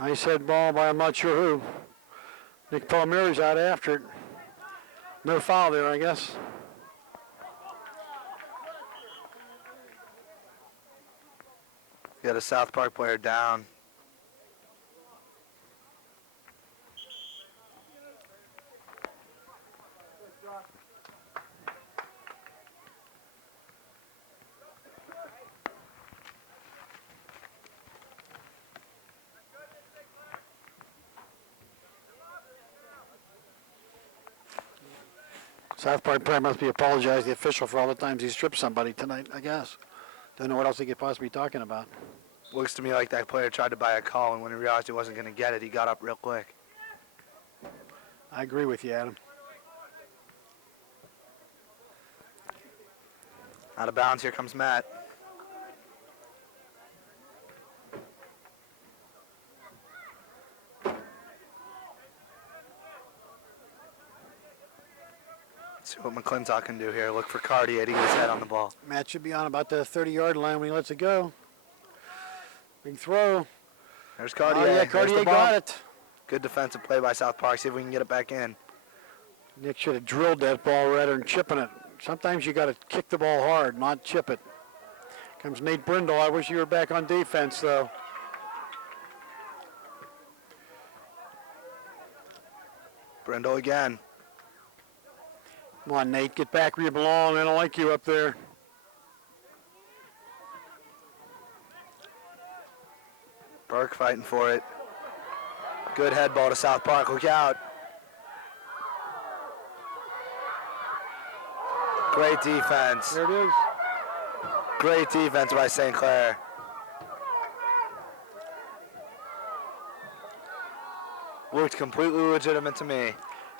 Nice head ball by I'm not sure who. Nick Palmieri's out after it. No foul there, I guess. Got a South Park player down. South Park probably must be apologizing to the official for all the times he's tripped somebody tonight, I guess. Don't know what else he could possibly be talking about. Looks to me like that player tried to buy a call, and when he realized he wasn't going to get it, he got up real quick. I agree with you, Adam. Out of bounds, here comes Matt. See what McClintock can do here. Look for Cartier to get his head on the ball. Matt should be on about the 30-yard line when he lets it go. Big throw. There's Cartier. Oh, yeah, There's Cartier the ball. got it. Good defensive play by South Park. See if we can get it back in. Nick should have drilled that ball rather than chipping it. Sometimes you got to kick the ball hard, not chip it. Comes Nate Brindle. I wish you were back on defense, though. Brindle again. Come on, Nate, get back where you belong. They don't like you up there. Burke fighting for it. Good head ball to South Park. Look out. Great defense. There it is. Great defense by St. Clair. Looked completely legitimate to me.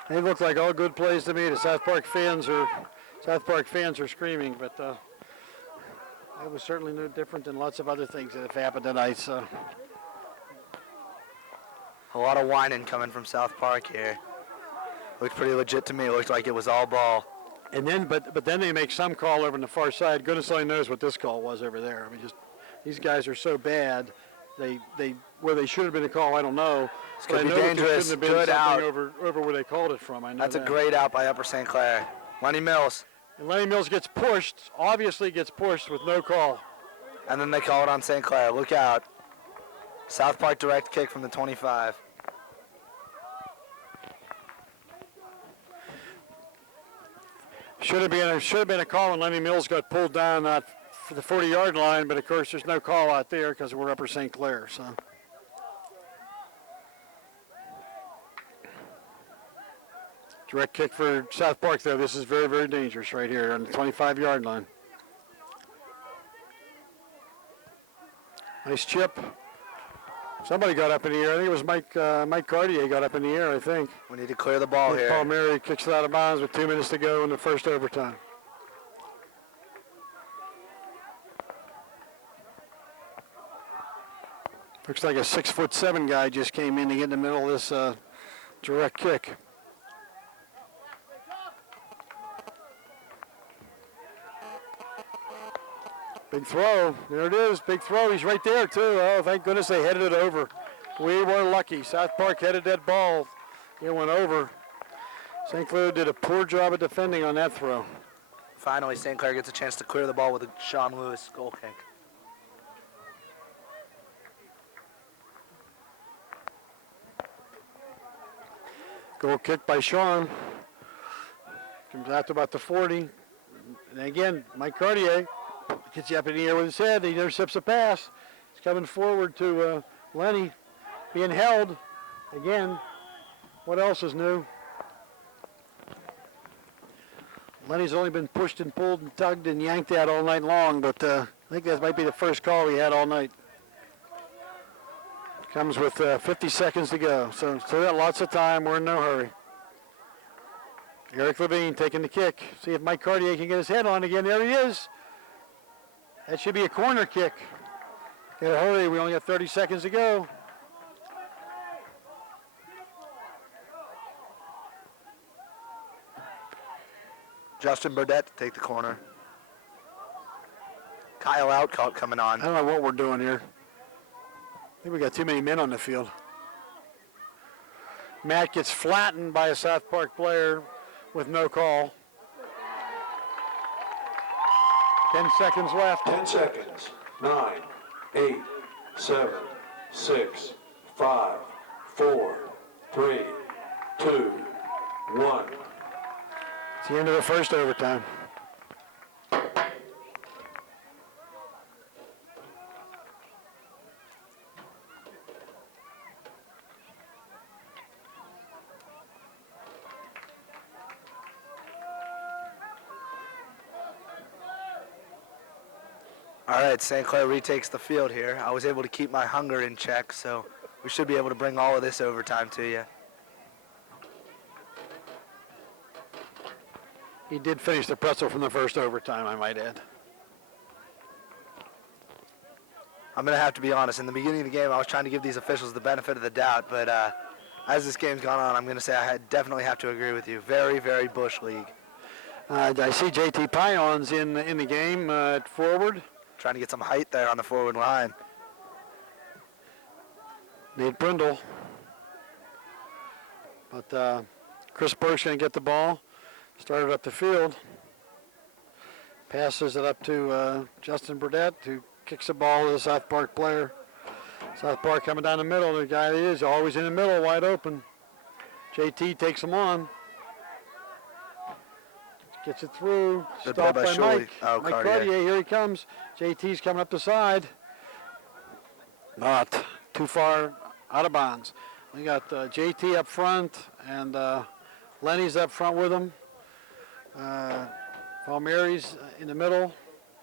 They look like all good plays to me. The South Park fans are screaming, but it was certainly no different than lots of other things that have happened tonight. So A lot of whining coming from South Park here. Looked pretty legit to me. It looked like it was all ball. and then but then they make some call over on the far side. Goodness only knows what this call was over there. I mean, just these guys are so bad. They where they should have been a call, I don't know. This But could be I know that there dangerous. shouldn't have been Good something out. over where they called it from. I know That's a that. great out by Upper St. Clair. Lenny Mills. And Lenny Mills gets pushed. Obviously gets pushed with no call. And then they call it on St. Clair. Look out. South Park direct kick from the 25. Should have been a call when Lenny Mills got pulled down for the 40-yard line, but of course there's no call out there because we're Upper St. Clair. So direct kick for South Park, though. This is very, very dangerous right here on the 25-yard line. Nice chip. Somebody got up in the air. I think it was Mike Cartier got up in the air, I think. We need to clear the ball Nick here. Palmieri kicks it out of bounds with 2 minutes to go in the first overtime. Looks like a 6'7" guy just came in to get in the middle of this direct kick. Big throw. There it is. Big throw. He's right there, too. Oh, thank goodness they headed it over. We were lucky. South Park headed that ball. It went over. St. Clair did a poor job of defending on that throw. Finally, St. Clair gets a chance to clear the ball with a Sean Lewis goal kick. Goal kick by Sean. Comes out to about the 40. And again, Mike Cartier gets you up in the air with his head. He intercepts a pass. He's coming forward to Lenny. Being held. Again, what else is new? Lenny's only been pushed and pulled and tugged and yanked out all night long, but I think that might be the first call he had all night. Comes with 50 seconds to go, so still got lots of time. We're in no hurry. Eric Levine taking the kick. See if Mike Cartier can get his head on again. There he is. That should be a corner kick. Gotta hurry, we only got 30 seconds to go. Justin Burdett to take the corner. Kyle Outcalt coming on. I don't know what we're doing here. I think we got too many men on the field. Matt gets flattened by a South Park player with no call. 10 seconds left. 10 seconds. 9, 8, 7, 6, 5, 4, 3, 2, 1. It's the end of the first overtime. All right, St. Clair retakes the field here. I was able to keep my hunger in check, so we should be able to bring all of this overtime to you. He did finish the pretzel from the first overtime, I might add. I'm going to have to be honest. In the beginning of the game, I was trying to give these officials the benefit of the doubt, but as this game's gone on, I'm going to say definitely have to agree with you. Very, very Bush League. I see JT Pyon's in the game at forward. Trying to get some height there on the forward line. Nate Brindle. But Chris Burke's going to get the ball. Started up the field. Passes it up to Justin Burdett, who kicks the ball to the South Park player. South Park coming down the middle. The guy that is always in the middle, wide open. JT takes him on. Gets it through. Good Stopped play by by Shuley. Mike. Oh, Mike Cartier. Cartier, here he comes. JT's coming up the side. Not too far out of bounds. We got JT up front, and Lenny's up front with him. Palmieri's in the middle.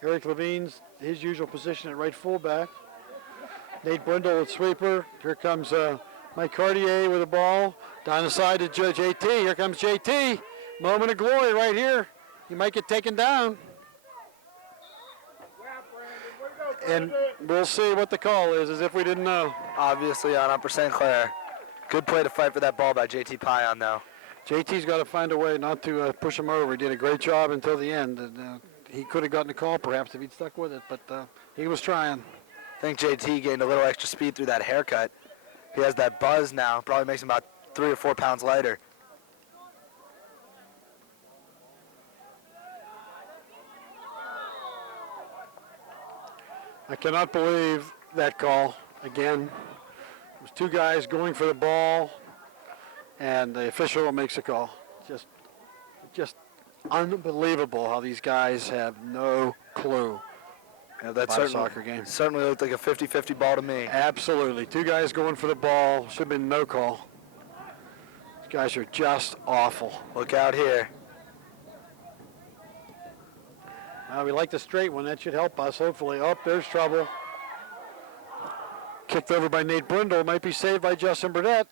Eric Levine's his usual position at right fullback. Nate Brindle with sweeper. Here comes Mike Cartier with the ball. Down the side to JT. Here comes JT. Moment of glory right here. He might get taken down. And we'll see what the call is, as if we didn't know. Obviously on Upper St. Clair. Good play to fight for that ball by JT Pion, though. JT's got to find a way not to push him over. He did a great job until the end. And, he could have gotten a call perhaps if he'd stuck with it, but he was trying. I think JT gained a little extra speed through that haircut. He has that buzz now. Probably makes him about 3 or 4 pounds lighter. I cannot believe that call again. It was 2 guys going for the ball, and the official makes a call. Just unbelievable how these guys have no clue Yeah, that about a soccer game. certainly looked like a 50-50 ball to me. Absolutely. 2 guys going for the ball. Should have been no call. These guys are just awful. Look out here. We like the straight one. That should help us, hopefully. Oh, there's trouble. Kicked over by Nate Brindle. Might be saved by Justin Burdett.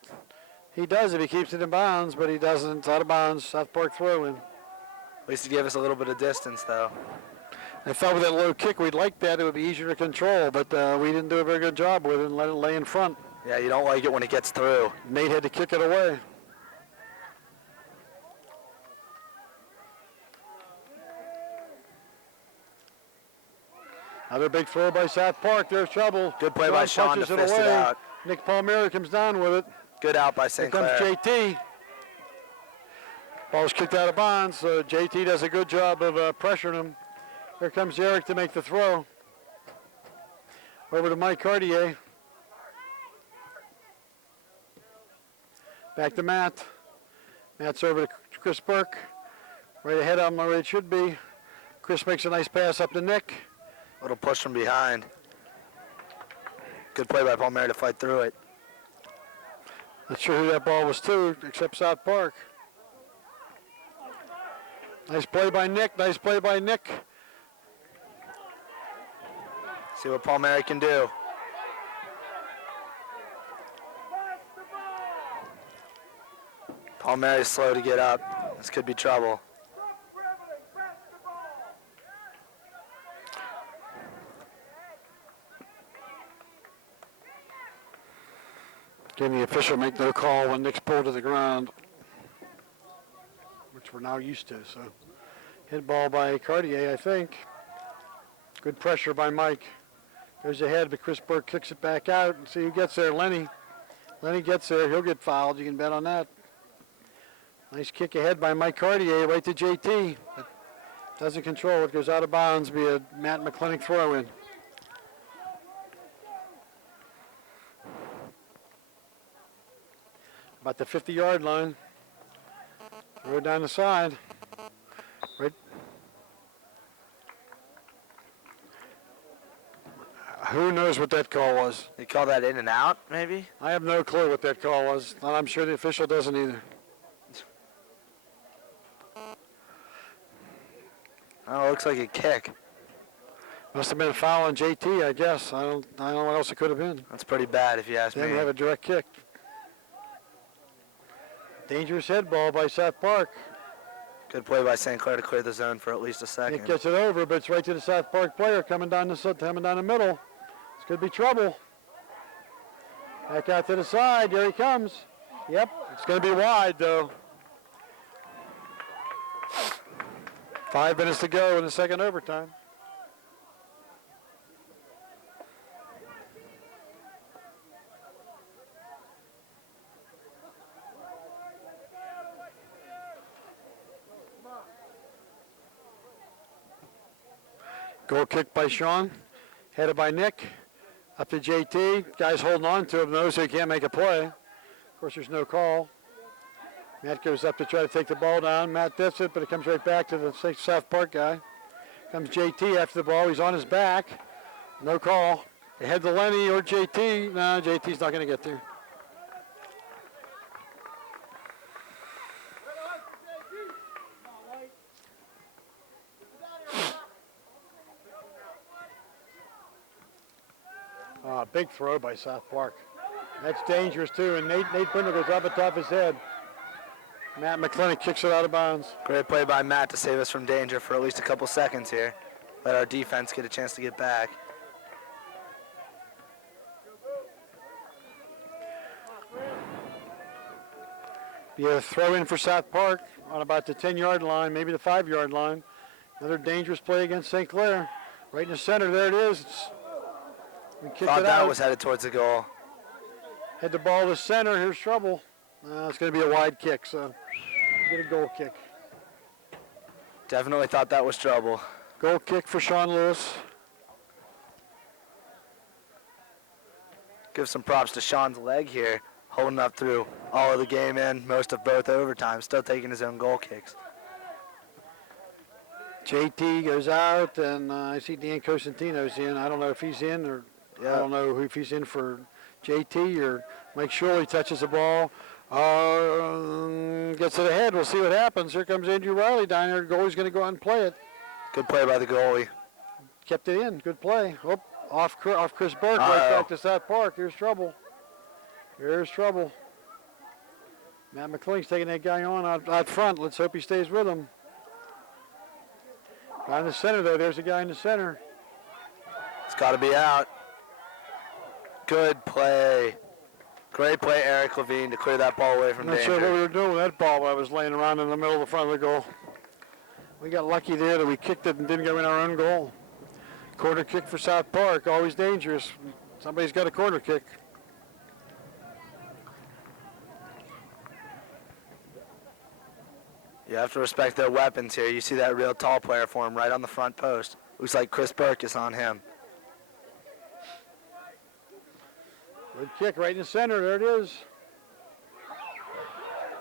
He does if he keeps it in bounds, but he doesn't. It's out of bounds. South Park throw in. At least he gave us a little bit of distance, though. I thought with that low kick, we'd like that. It would be easier to control, but we didn't do a very good job with it and let it lay in front. Yeah, you don't like it when it gets through. Nate had to kick it away. Another big throw by South Park. There's trouble. Good play by Sean to punches fist it away. out. Nick Palmieri comes down with it. Good out by Here St. comes Clair. JT. Ball's kicked out of bounds, so JT does a good job of pressuring him. Here comes Eric to make the throw. Over to Mike Cartier. Back to Matt. Matt's over to Chris Burke. Right ahead of him where it should be. Chris makes a nice pass up to Nick. Little push from behind. Good play by Palmieri to fight through it. Not sure who that ball was to, except South Park. Nice play by Nick. Nice play by Nick. See what Palmieri can do. Palmieri's slow to get up. This could be trouble. Seeing the official make no call when Nick's pulled to the ground, which we're now used to. So, hit ball by Cartier, I think. Good pressure by Mike. Goes ahead, but Chris Burke kicks it back out. And see who gets there. Lenny. Lenny gets there. He'll get fouled. You can bet on that. Nice kick ahead by Mike Cartier right to JT. But doesn't control it. Goes out of bounds. Be a Matt McClintock throw-in. About the 50-yard line. Throw down the side. Right. Who knows what that call was? They call that in and out, maybe? I have no clue what that call was. And I'm sure the official doesn't either. Oh, it looks like a kick. Must have been a foul on JT, I guess. I don't know what else it could have been. That's pretty bad if you ask Didn't me. have a direct kick. Dangerous head ball by South Park. Good play by St. Clair to clear the zone for at least a second. Nick gets it over, but it's right to the South Park player coming down the middle. This could be trouble. Back out to the side. There he comes. Yep, it's going to be wide, though. 5 minutes to go in the second overtime. Goal kick by Sean, headed by Nick, up to JT. Guy's holding on to him, knows he can't make a play. Of course, there's no call. Matt goes up to try to take the ball down. Matt gets it, but it comes right back to the South Park guy. Comes JT after the ball. He's on his back. No call. They head to Lenny or JT. No, JT's not going to get there. Big throw by South Park. That's dangerous too, and Nate Brindle goes up atop his head. Matt McClintock kicks it out of bounds. Great play by Matt to save us from danger for at least a couple seconds here. Let our defense get a chance to get back. Be a throw in for South Park on about the 10-yard line, maybe the 5-yard line. Another dangerous play against St. Clair. Right in the center, there it is. We kicked Thought it that out. was headed towards the goal. Head the ball to center. Here's trouble. It's going to be a wide kick, so get a goal kick. Definitely thought that was trouble. Goal kick for Sean Lewis. Give some props to Sean's leg here, holding up through all of the game and most of both overtime, still taking his own goal kicks. JT goes out, and I see Dan Cosentino's in. I don't know if he's in, or I don't know if he's in for JT or Mike Shirley touches the ball. Gets it ahead. We'll see what happens. Here comes Andrew Riley down there. The goalie's going to go out and play it. Good play by the goalie. Kept it in. Good play. Oh, off Chris Burke, right back to South Park. Here's trouble. Here's trouble. Matt McClintock's taking that guy on out front. Let's hope he stays with him. Guy in the center, though. There's a guy in the center. It's got to be out. Good play. Great play, Eric Levine, to clear that ball away from I'm not danger. sure what we were doing with that ball when I was laying around in the middle of the front of the goal. We got lucky there that we kicked it and didn't go in our own goal. Corner kick for South Park, always dangerous. Somebody's got a corner kick. You have to respect their weapons here. You see that real tall player for him right on the front post. Looks like Chris Burke is on him. Good kick right in the center. There it is.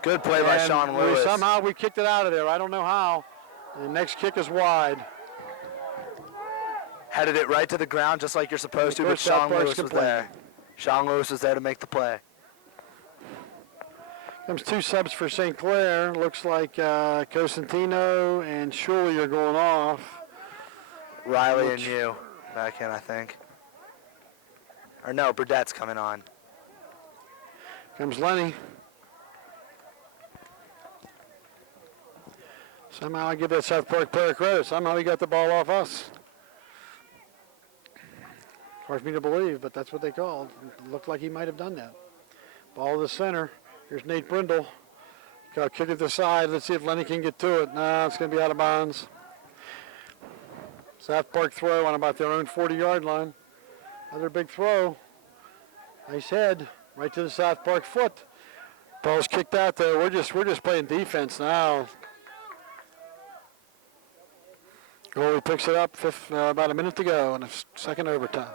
Good play by And Sean Lewis. Somehow we kicked it out of there. I don't know how. The next kick is wide. Headed it right to the ground just like you're supposed to, but Of course, South Sean Park's Lewis was complaining. there. Sean Lewis was there to make the play. Comes two subs for St. Clair. Looks like Cosentino and Shuley are going off. Riley and you back in, I think. Or no, Burdett's coming on. Comes Lenny. Somehow I give that South Park player credit. Somehow he got the ball off us. Hard for me to believe, but that's what they called. It looked like he might have done that. Ball to the center. Here's Nate Brindle. Got kick it to the side. Let's see if Lenny can get to it. Nah, it's going to be out of bounds. South Park throw on about their own 40-yard line. Another big throw. Nice head. Right to the South Park foot. Ball's kicked out there. We're just playing defense now. Goalie picks it up. About a minute to go in the second overtime.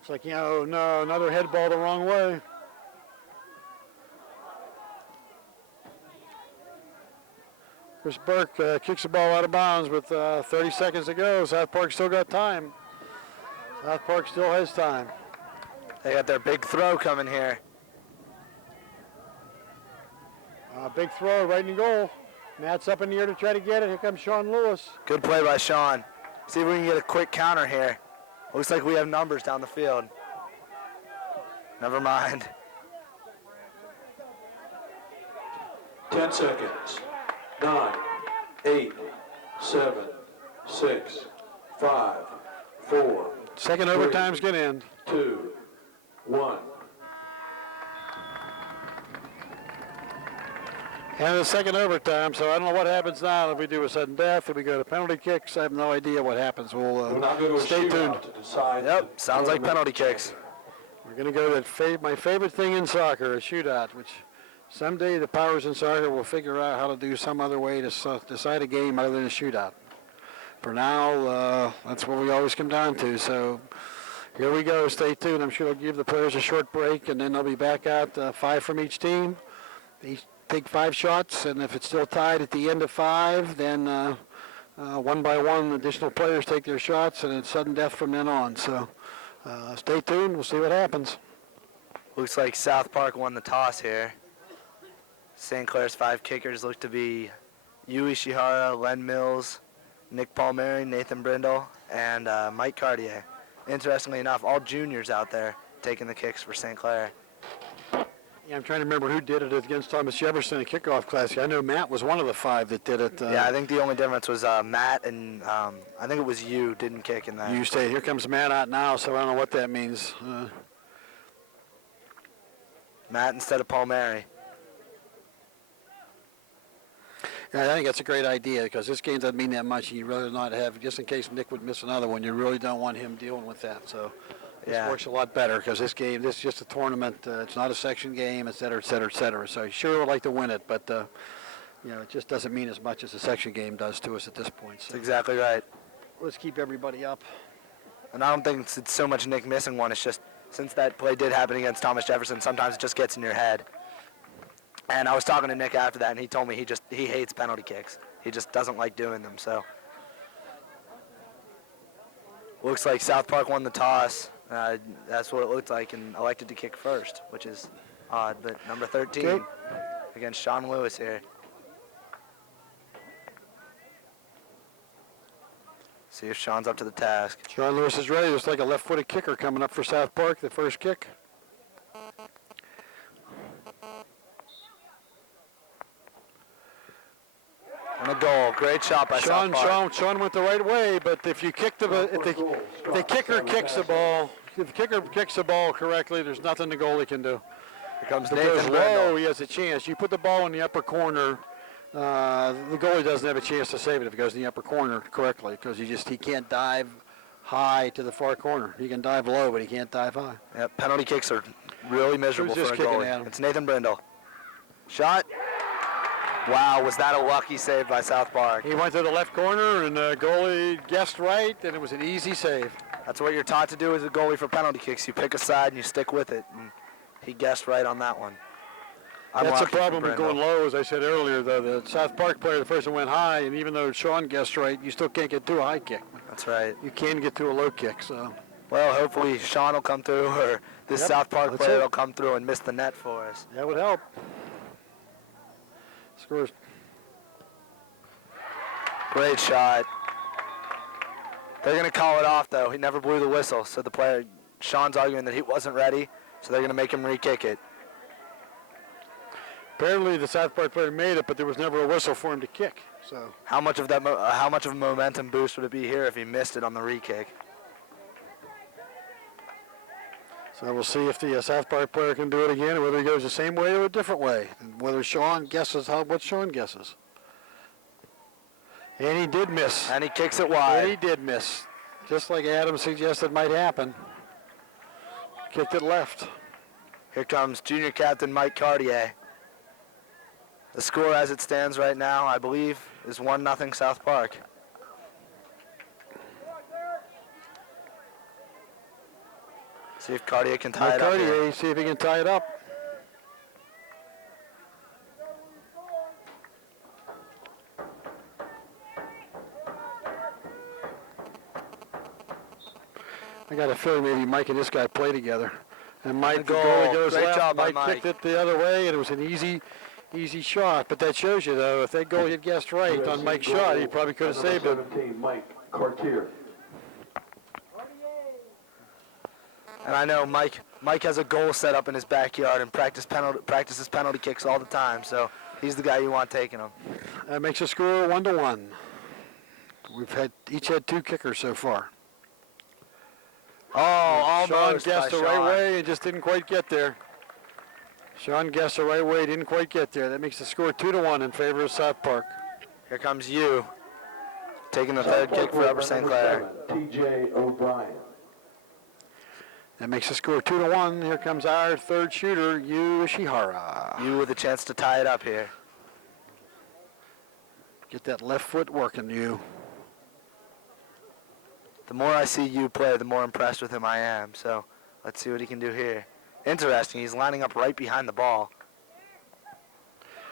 It's like, no, another head ball the wrong way. Chris Burke kicks the ball out of bounds with 30 seconds to go. South Park still got time. South Park still has time. They got their big throw coming here. Big throw right in goal. Matt's up in the air to try to get it. Here comes Sean Lewis. Good play by Sean. See if we can get a quick counter here. Looks like we have numbers down the field. Never mind. 10 seconds. 9, 8, 7, 6, 5, 4, Second overtime's going to end. 2, 1. And the second overtime, so I don't know what happens now. If we do a sudden death, if we go to penalty kicks, I have no idea what happens. We'll now go to a stay tuned. shootout to decide. Yep, sounds like penalty kicks. We're going to go to my favorite thing in soccer, a shootout, which someday the powers in soccer will figure out how to do some other way to decide a game other than a shootout. For now, that's what we always come down to. So here we go. Stay tuned. I'm sure they'll give the players a short break, and then they'll be back out 5 from each team. Each take 5 shots, and if it's still tied at the end of 5, then one by one additional players take their shots, and it's sudden death from then on. So stay tuned. We'll see what happens. Looks like South Park won the toss here. St. Clair's 5 kickers look to be Yu Ishihara, Len Mills, Nick Palmieri, Nathan Brindle, and Mike Cartier. Interestingly enough, all juniors out there taking the kicks for St. Clair. Yeah, I'm trying to remember who did it against Thomas Jefferson in kickoff class. I know Matt was one of the 5 that did it. Yeah, I think the only difference was Matt and I think it was you didn't kick in that. You stay. Here comes Matt out now, so I don't know what that means. Matt instead of Palmieri. Yeah, I think that's a great idea because this game doesn't mean that much. You'd rather not have, just in case Nick would miss another one, you really don't want him dealing with that. So this works a lot better because this is just a tournament. It's not a section game, et cetera, et cetera, et cetera. So you sure would like to win it, but it just doesn't mean as much as a section game does to us at this point. So That's exactly right. let's keep everybody up. And I don't think it's so much Nick missing one. It's just since that play did happen against Thomas Jefferson, sometimes it just gets in your head. And I was talking to Nick after that, and he told me he hates penalty kicks. He just doesn't like doing them. So looks like South Park won the toss. That's what it looked like, and elected to kick first, which is odd. But number 13 against Sean Lewis here. See if Sean's up to the task. Sean Lewis is ready. Looks like a left-footed kicker coming up for South Park, the first kick. And a goal. Great shot by South Park. Sean went the right way, but if you kick if the kicker kicks the ball, if the kicker kicks the ball correctly, there's nothing the goalie can do. Here comes If it goes Nathan low, Brindle. he has a chance. You put the ball in the upper corner, the goalie doesn't have a chance to save it if it goes in the upper corner correctly because he can't dive high to the far corner. He can dive low, but he can't dive high. Yep, penalty kicks are really miserable Who's for a just kicking goalie. at him? It's Nathan Brindle. Shot. Wow, was that a lucky save by South Park? He went to the left corner, and the goalie guessed right, and it was an easy save. That's what you're taught to do as a goalie for penalty kicks. You pick a side and you stick with it. And he guessed right on that one. That's the Unlucky for problem with Brindle. going low, as I said earlier. The South Park player, the first one went high, and even though Sean guessed right, you still can't get to a high kick. That's right. You can get to a low kick, so. Well, hopefully Sean will come through, or this Yep, South Park that's player it. will come through and miss the net for us. That would help. Scores. Great shot. They're going to call it off, though. He never blew the whistle, so the player, Sean's arguing that he wasn't ready, so they're going to make him re-kick it. Apparently the South Park player made it, but there was never a whistle for him to kick. So How much of a momentum boost would it be here if he missed it on the re-kick? So we'll see if the South Park player can do it again, or whether he goes the same way or a different way, and whether Sean guesses what Sean guesses. And he did miss. And he kicks it And wide. he did miss, just like Adam suggested might happen. Kicked it left. Here comes junior captain Mike Cartier. The score as it stands right now, I believe, is 1-0 South Park. See if Cartier can tie it up here. Cartier, see if he can tie it up. I got a feeling maybe Mike and this guy play together. And Mike, the goal. goalie goes Great left. job by Mike kicked Mike. it the other way, and it was an easy shot. But that shows you, though, if that goalie had guessed right on Mike's shot, he probably could have saved it. 17, Mike Cartier. And I know Mike has a goal set up in his backyard and practices penalty kicks all the time, so he's the guy you want taking them. That makes the score 1-1. We've each had 2 kickers so far. Oh, almost Sean by guessed the right Sean. way and just didn't quite get there. Sean guessed the right way, didn't quite get there. That makes the score 2-1 in favor of South Park. Here comes you, taking the third kick for Upper St. Clair. TJ O'Brien. That makes the score 2-1. Here comes our third shooter, Yu Ishihara. You with a chance to tie it up here. Get that left foot working, Yu. The more I see you play, the more impressed with him I am. So let's see what he can do here. Interesting. He's lining up right behind the ball.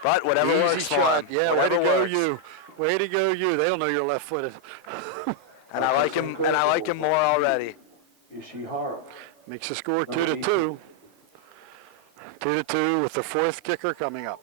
But whatever Easy works for shot. him. Yeah, Whatever way to go, works. Yu. Way to go, Yu. They don't know you're left-footed. And I like him. And I like him more already. Ishihara. Makes the score 2-2. 2-2 with the fourth kicker coming up.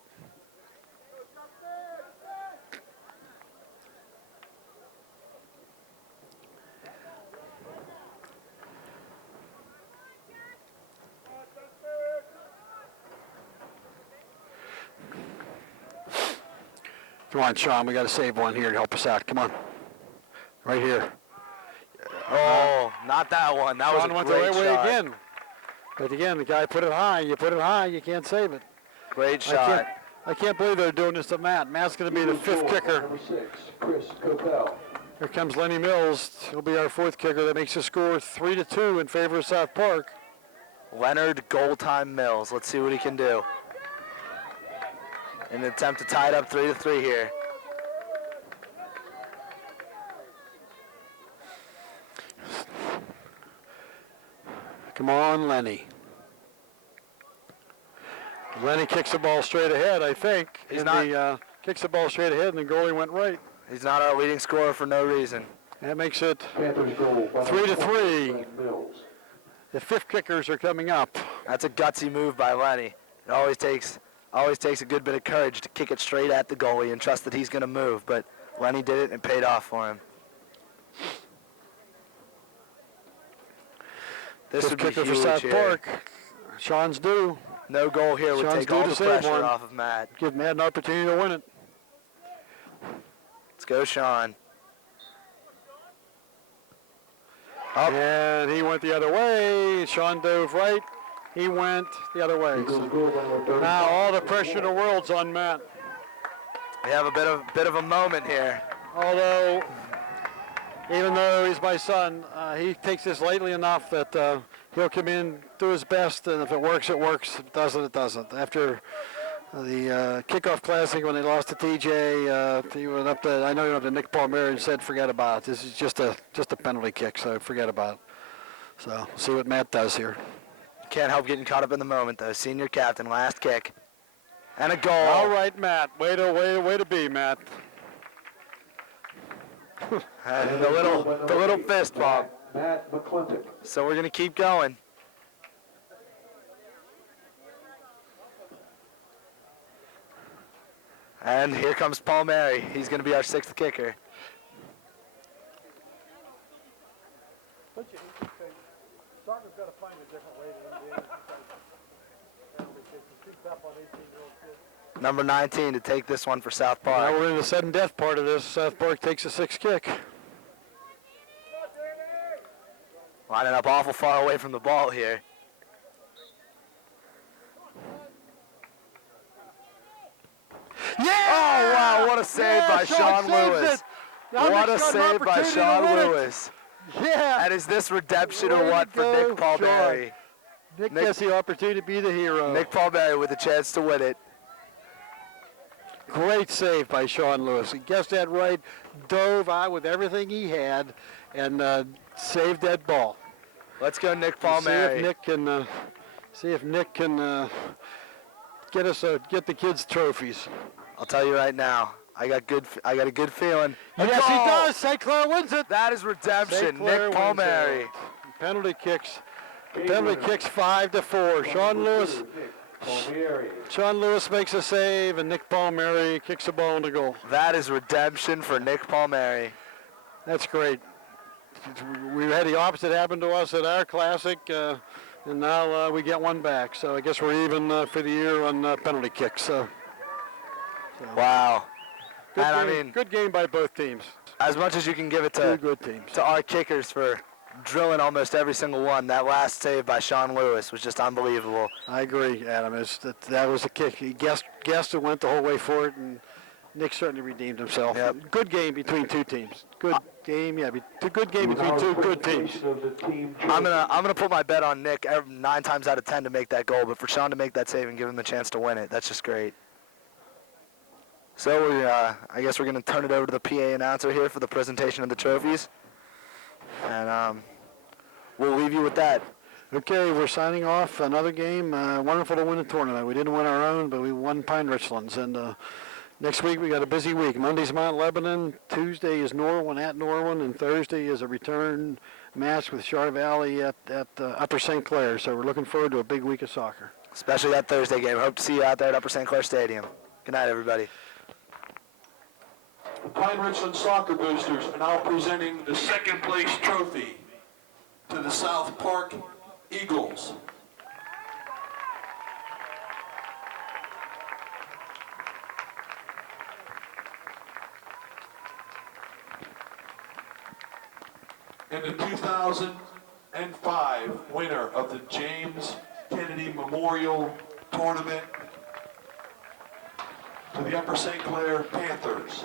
Come on, Sean, we got to save one here to help us out. Come on. Right here. Oh, not that one. That Sean was a went the great right shot. way again. But again, the guy put it high. You put it high, you can't save it. Great shot. I can't believe they're doing this to Matt. Matt's going to be the fifth kicker. Number 6, Chris Copel. Here comes Lenny Mills. He'll be our fourth kicker. That makes the score 3-2 in favor of South Park. Leonard Goal Time Mills. Let's see what he can do. In an attempt to tie it up 3-3 here. Come on, Lenny. Lenny kicks the ball straight ahead, I think. He's Kicks the ball straight ahead, and the goalie went right. He's not our leading scorer for no reason. That makes it Panthers goal. 3-3. Mills. The fifth kickers are coming up. That's a gutsy move by Lenny. It always takes a good bit of courage to kick it straight at the goalie and trust that he's going to move. But Lenny did it and it paid off for him. This Fifth would be kicker for huge South here. Park. Sean's due. No goal here would Sean's take due all to the save pressure one. off of Matt. Give Matt an opportunity to win it. Let's go, Sean. Up. And he went the other way. Sean dove right. He went the other way. Eagles So goal by number 35. now all the pressure in the world's on Matt. We have a bit of a moment here. Although, even though he's my son, he takes this lightly enough that he'll come in, do his best, and if it works, it works. If it doesn't, it doesn't. After the kickoff classic when they lost to TJ, he went up to, I know he went up to Nick Palmieri and said, forget about it. This is just a penalty kick, so forget about it. So we'll see what Matt does here. Can't help getting caught up in the moment, though. Senior captain, last kick. And a goal. All right, Matt. Way to be, Matt. And the little fist bump. Matt McClintock. So we're going to keep going. And here comes Palmieri. He's going to be our sixth kicker. Number 19 to take this one for South Now Park. we're in the sudden death part of this. South Park takes a sixth kick. Lining up awful far away from the ball here. Yeah! Oh, wow, what a save by Sean saves Lewis. it. Now What a Nick's got an save by opportunity to Sean win it. Lewis. Yeah. And is this redemption Way or to what for go, Nick Palmieri? Nick Nick- gets the opportunity to be the hero. Nick Palmieri with a chance to win it. Great save by Sean Lewis. He guessed that right, dove out with everything he had, and saved that ball. Let's go, Nick See if Palmieri. Nick can get the kids trophies. I'll tell you right now, I got a good feeling. Yes, Goal! he does. St. Clair wins it. That is redemption. St. Clair Nick wins Palmieri. it. Penalty kicks. 5-4. Sean Lewis makes a save, and Nick Palmieri kicks the ball into goal. That is redemption for Nick Palmieri. That's great. We had the opposite happen to us at our classic, and now we get one back. So I guess we're even for the year on penalty kicks. So Wow. good And I game, mean, good game by both teams. as much as you can give it Two to good teams. our kickers for drilling almost every single one, that last save by Sean Lewis was just unbelievable. I agree, Adam. That was a kick. He guessed and went the whole way for it, and Nick certainly redeemed himself. Yep. Good game between two teams. Good game between two good teams. I'm gonna put my bet on Nick 9 times out of 10 to make that goal, but for Sean to make that save and give him the chance to win it, that's just great. So I guess we're gonna turn it over to the PA announcer here for the presentation of the trophies, and we'll leave you with that. Okay, we're signing off another game. Wonderful to win a tournament. We didn't win our own, but we won Pine Richlands. And next week we got a busy week. Monday's Mount Lebanon, Tuesday is Norwin at Norwin, and Thursday is a return match with Char Valley at Upper St. Clair. So we're looking forward to a big week of soccer. Especially that Thursday game. Hope to see you out there at Upper St. Clair Stadium. Good night, everybody. The Pine Richland Soccer Boosters are now presenting the second place trophy to the South Park Eagles. And the 2005 winner of the James Kennedy Memorial Tournament to the Upper St. Clair Panthers.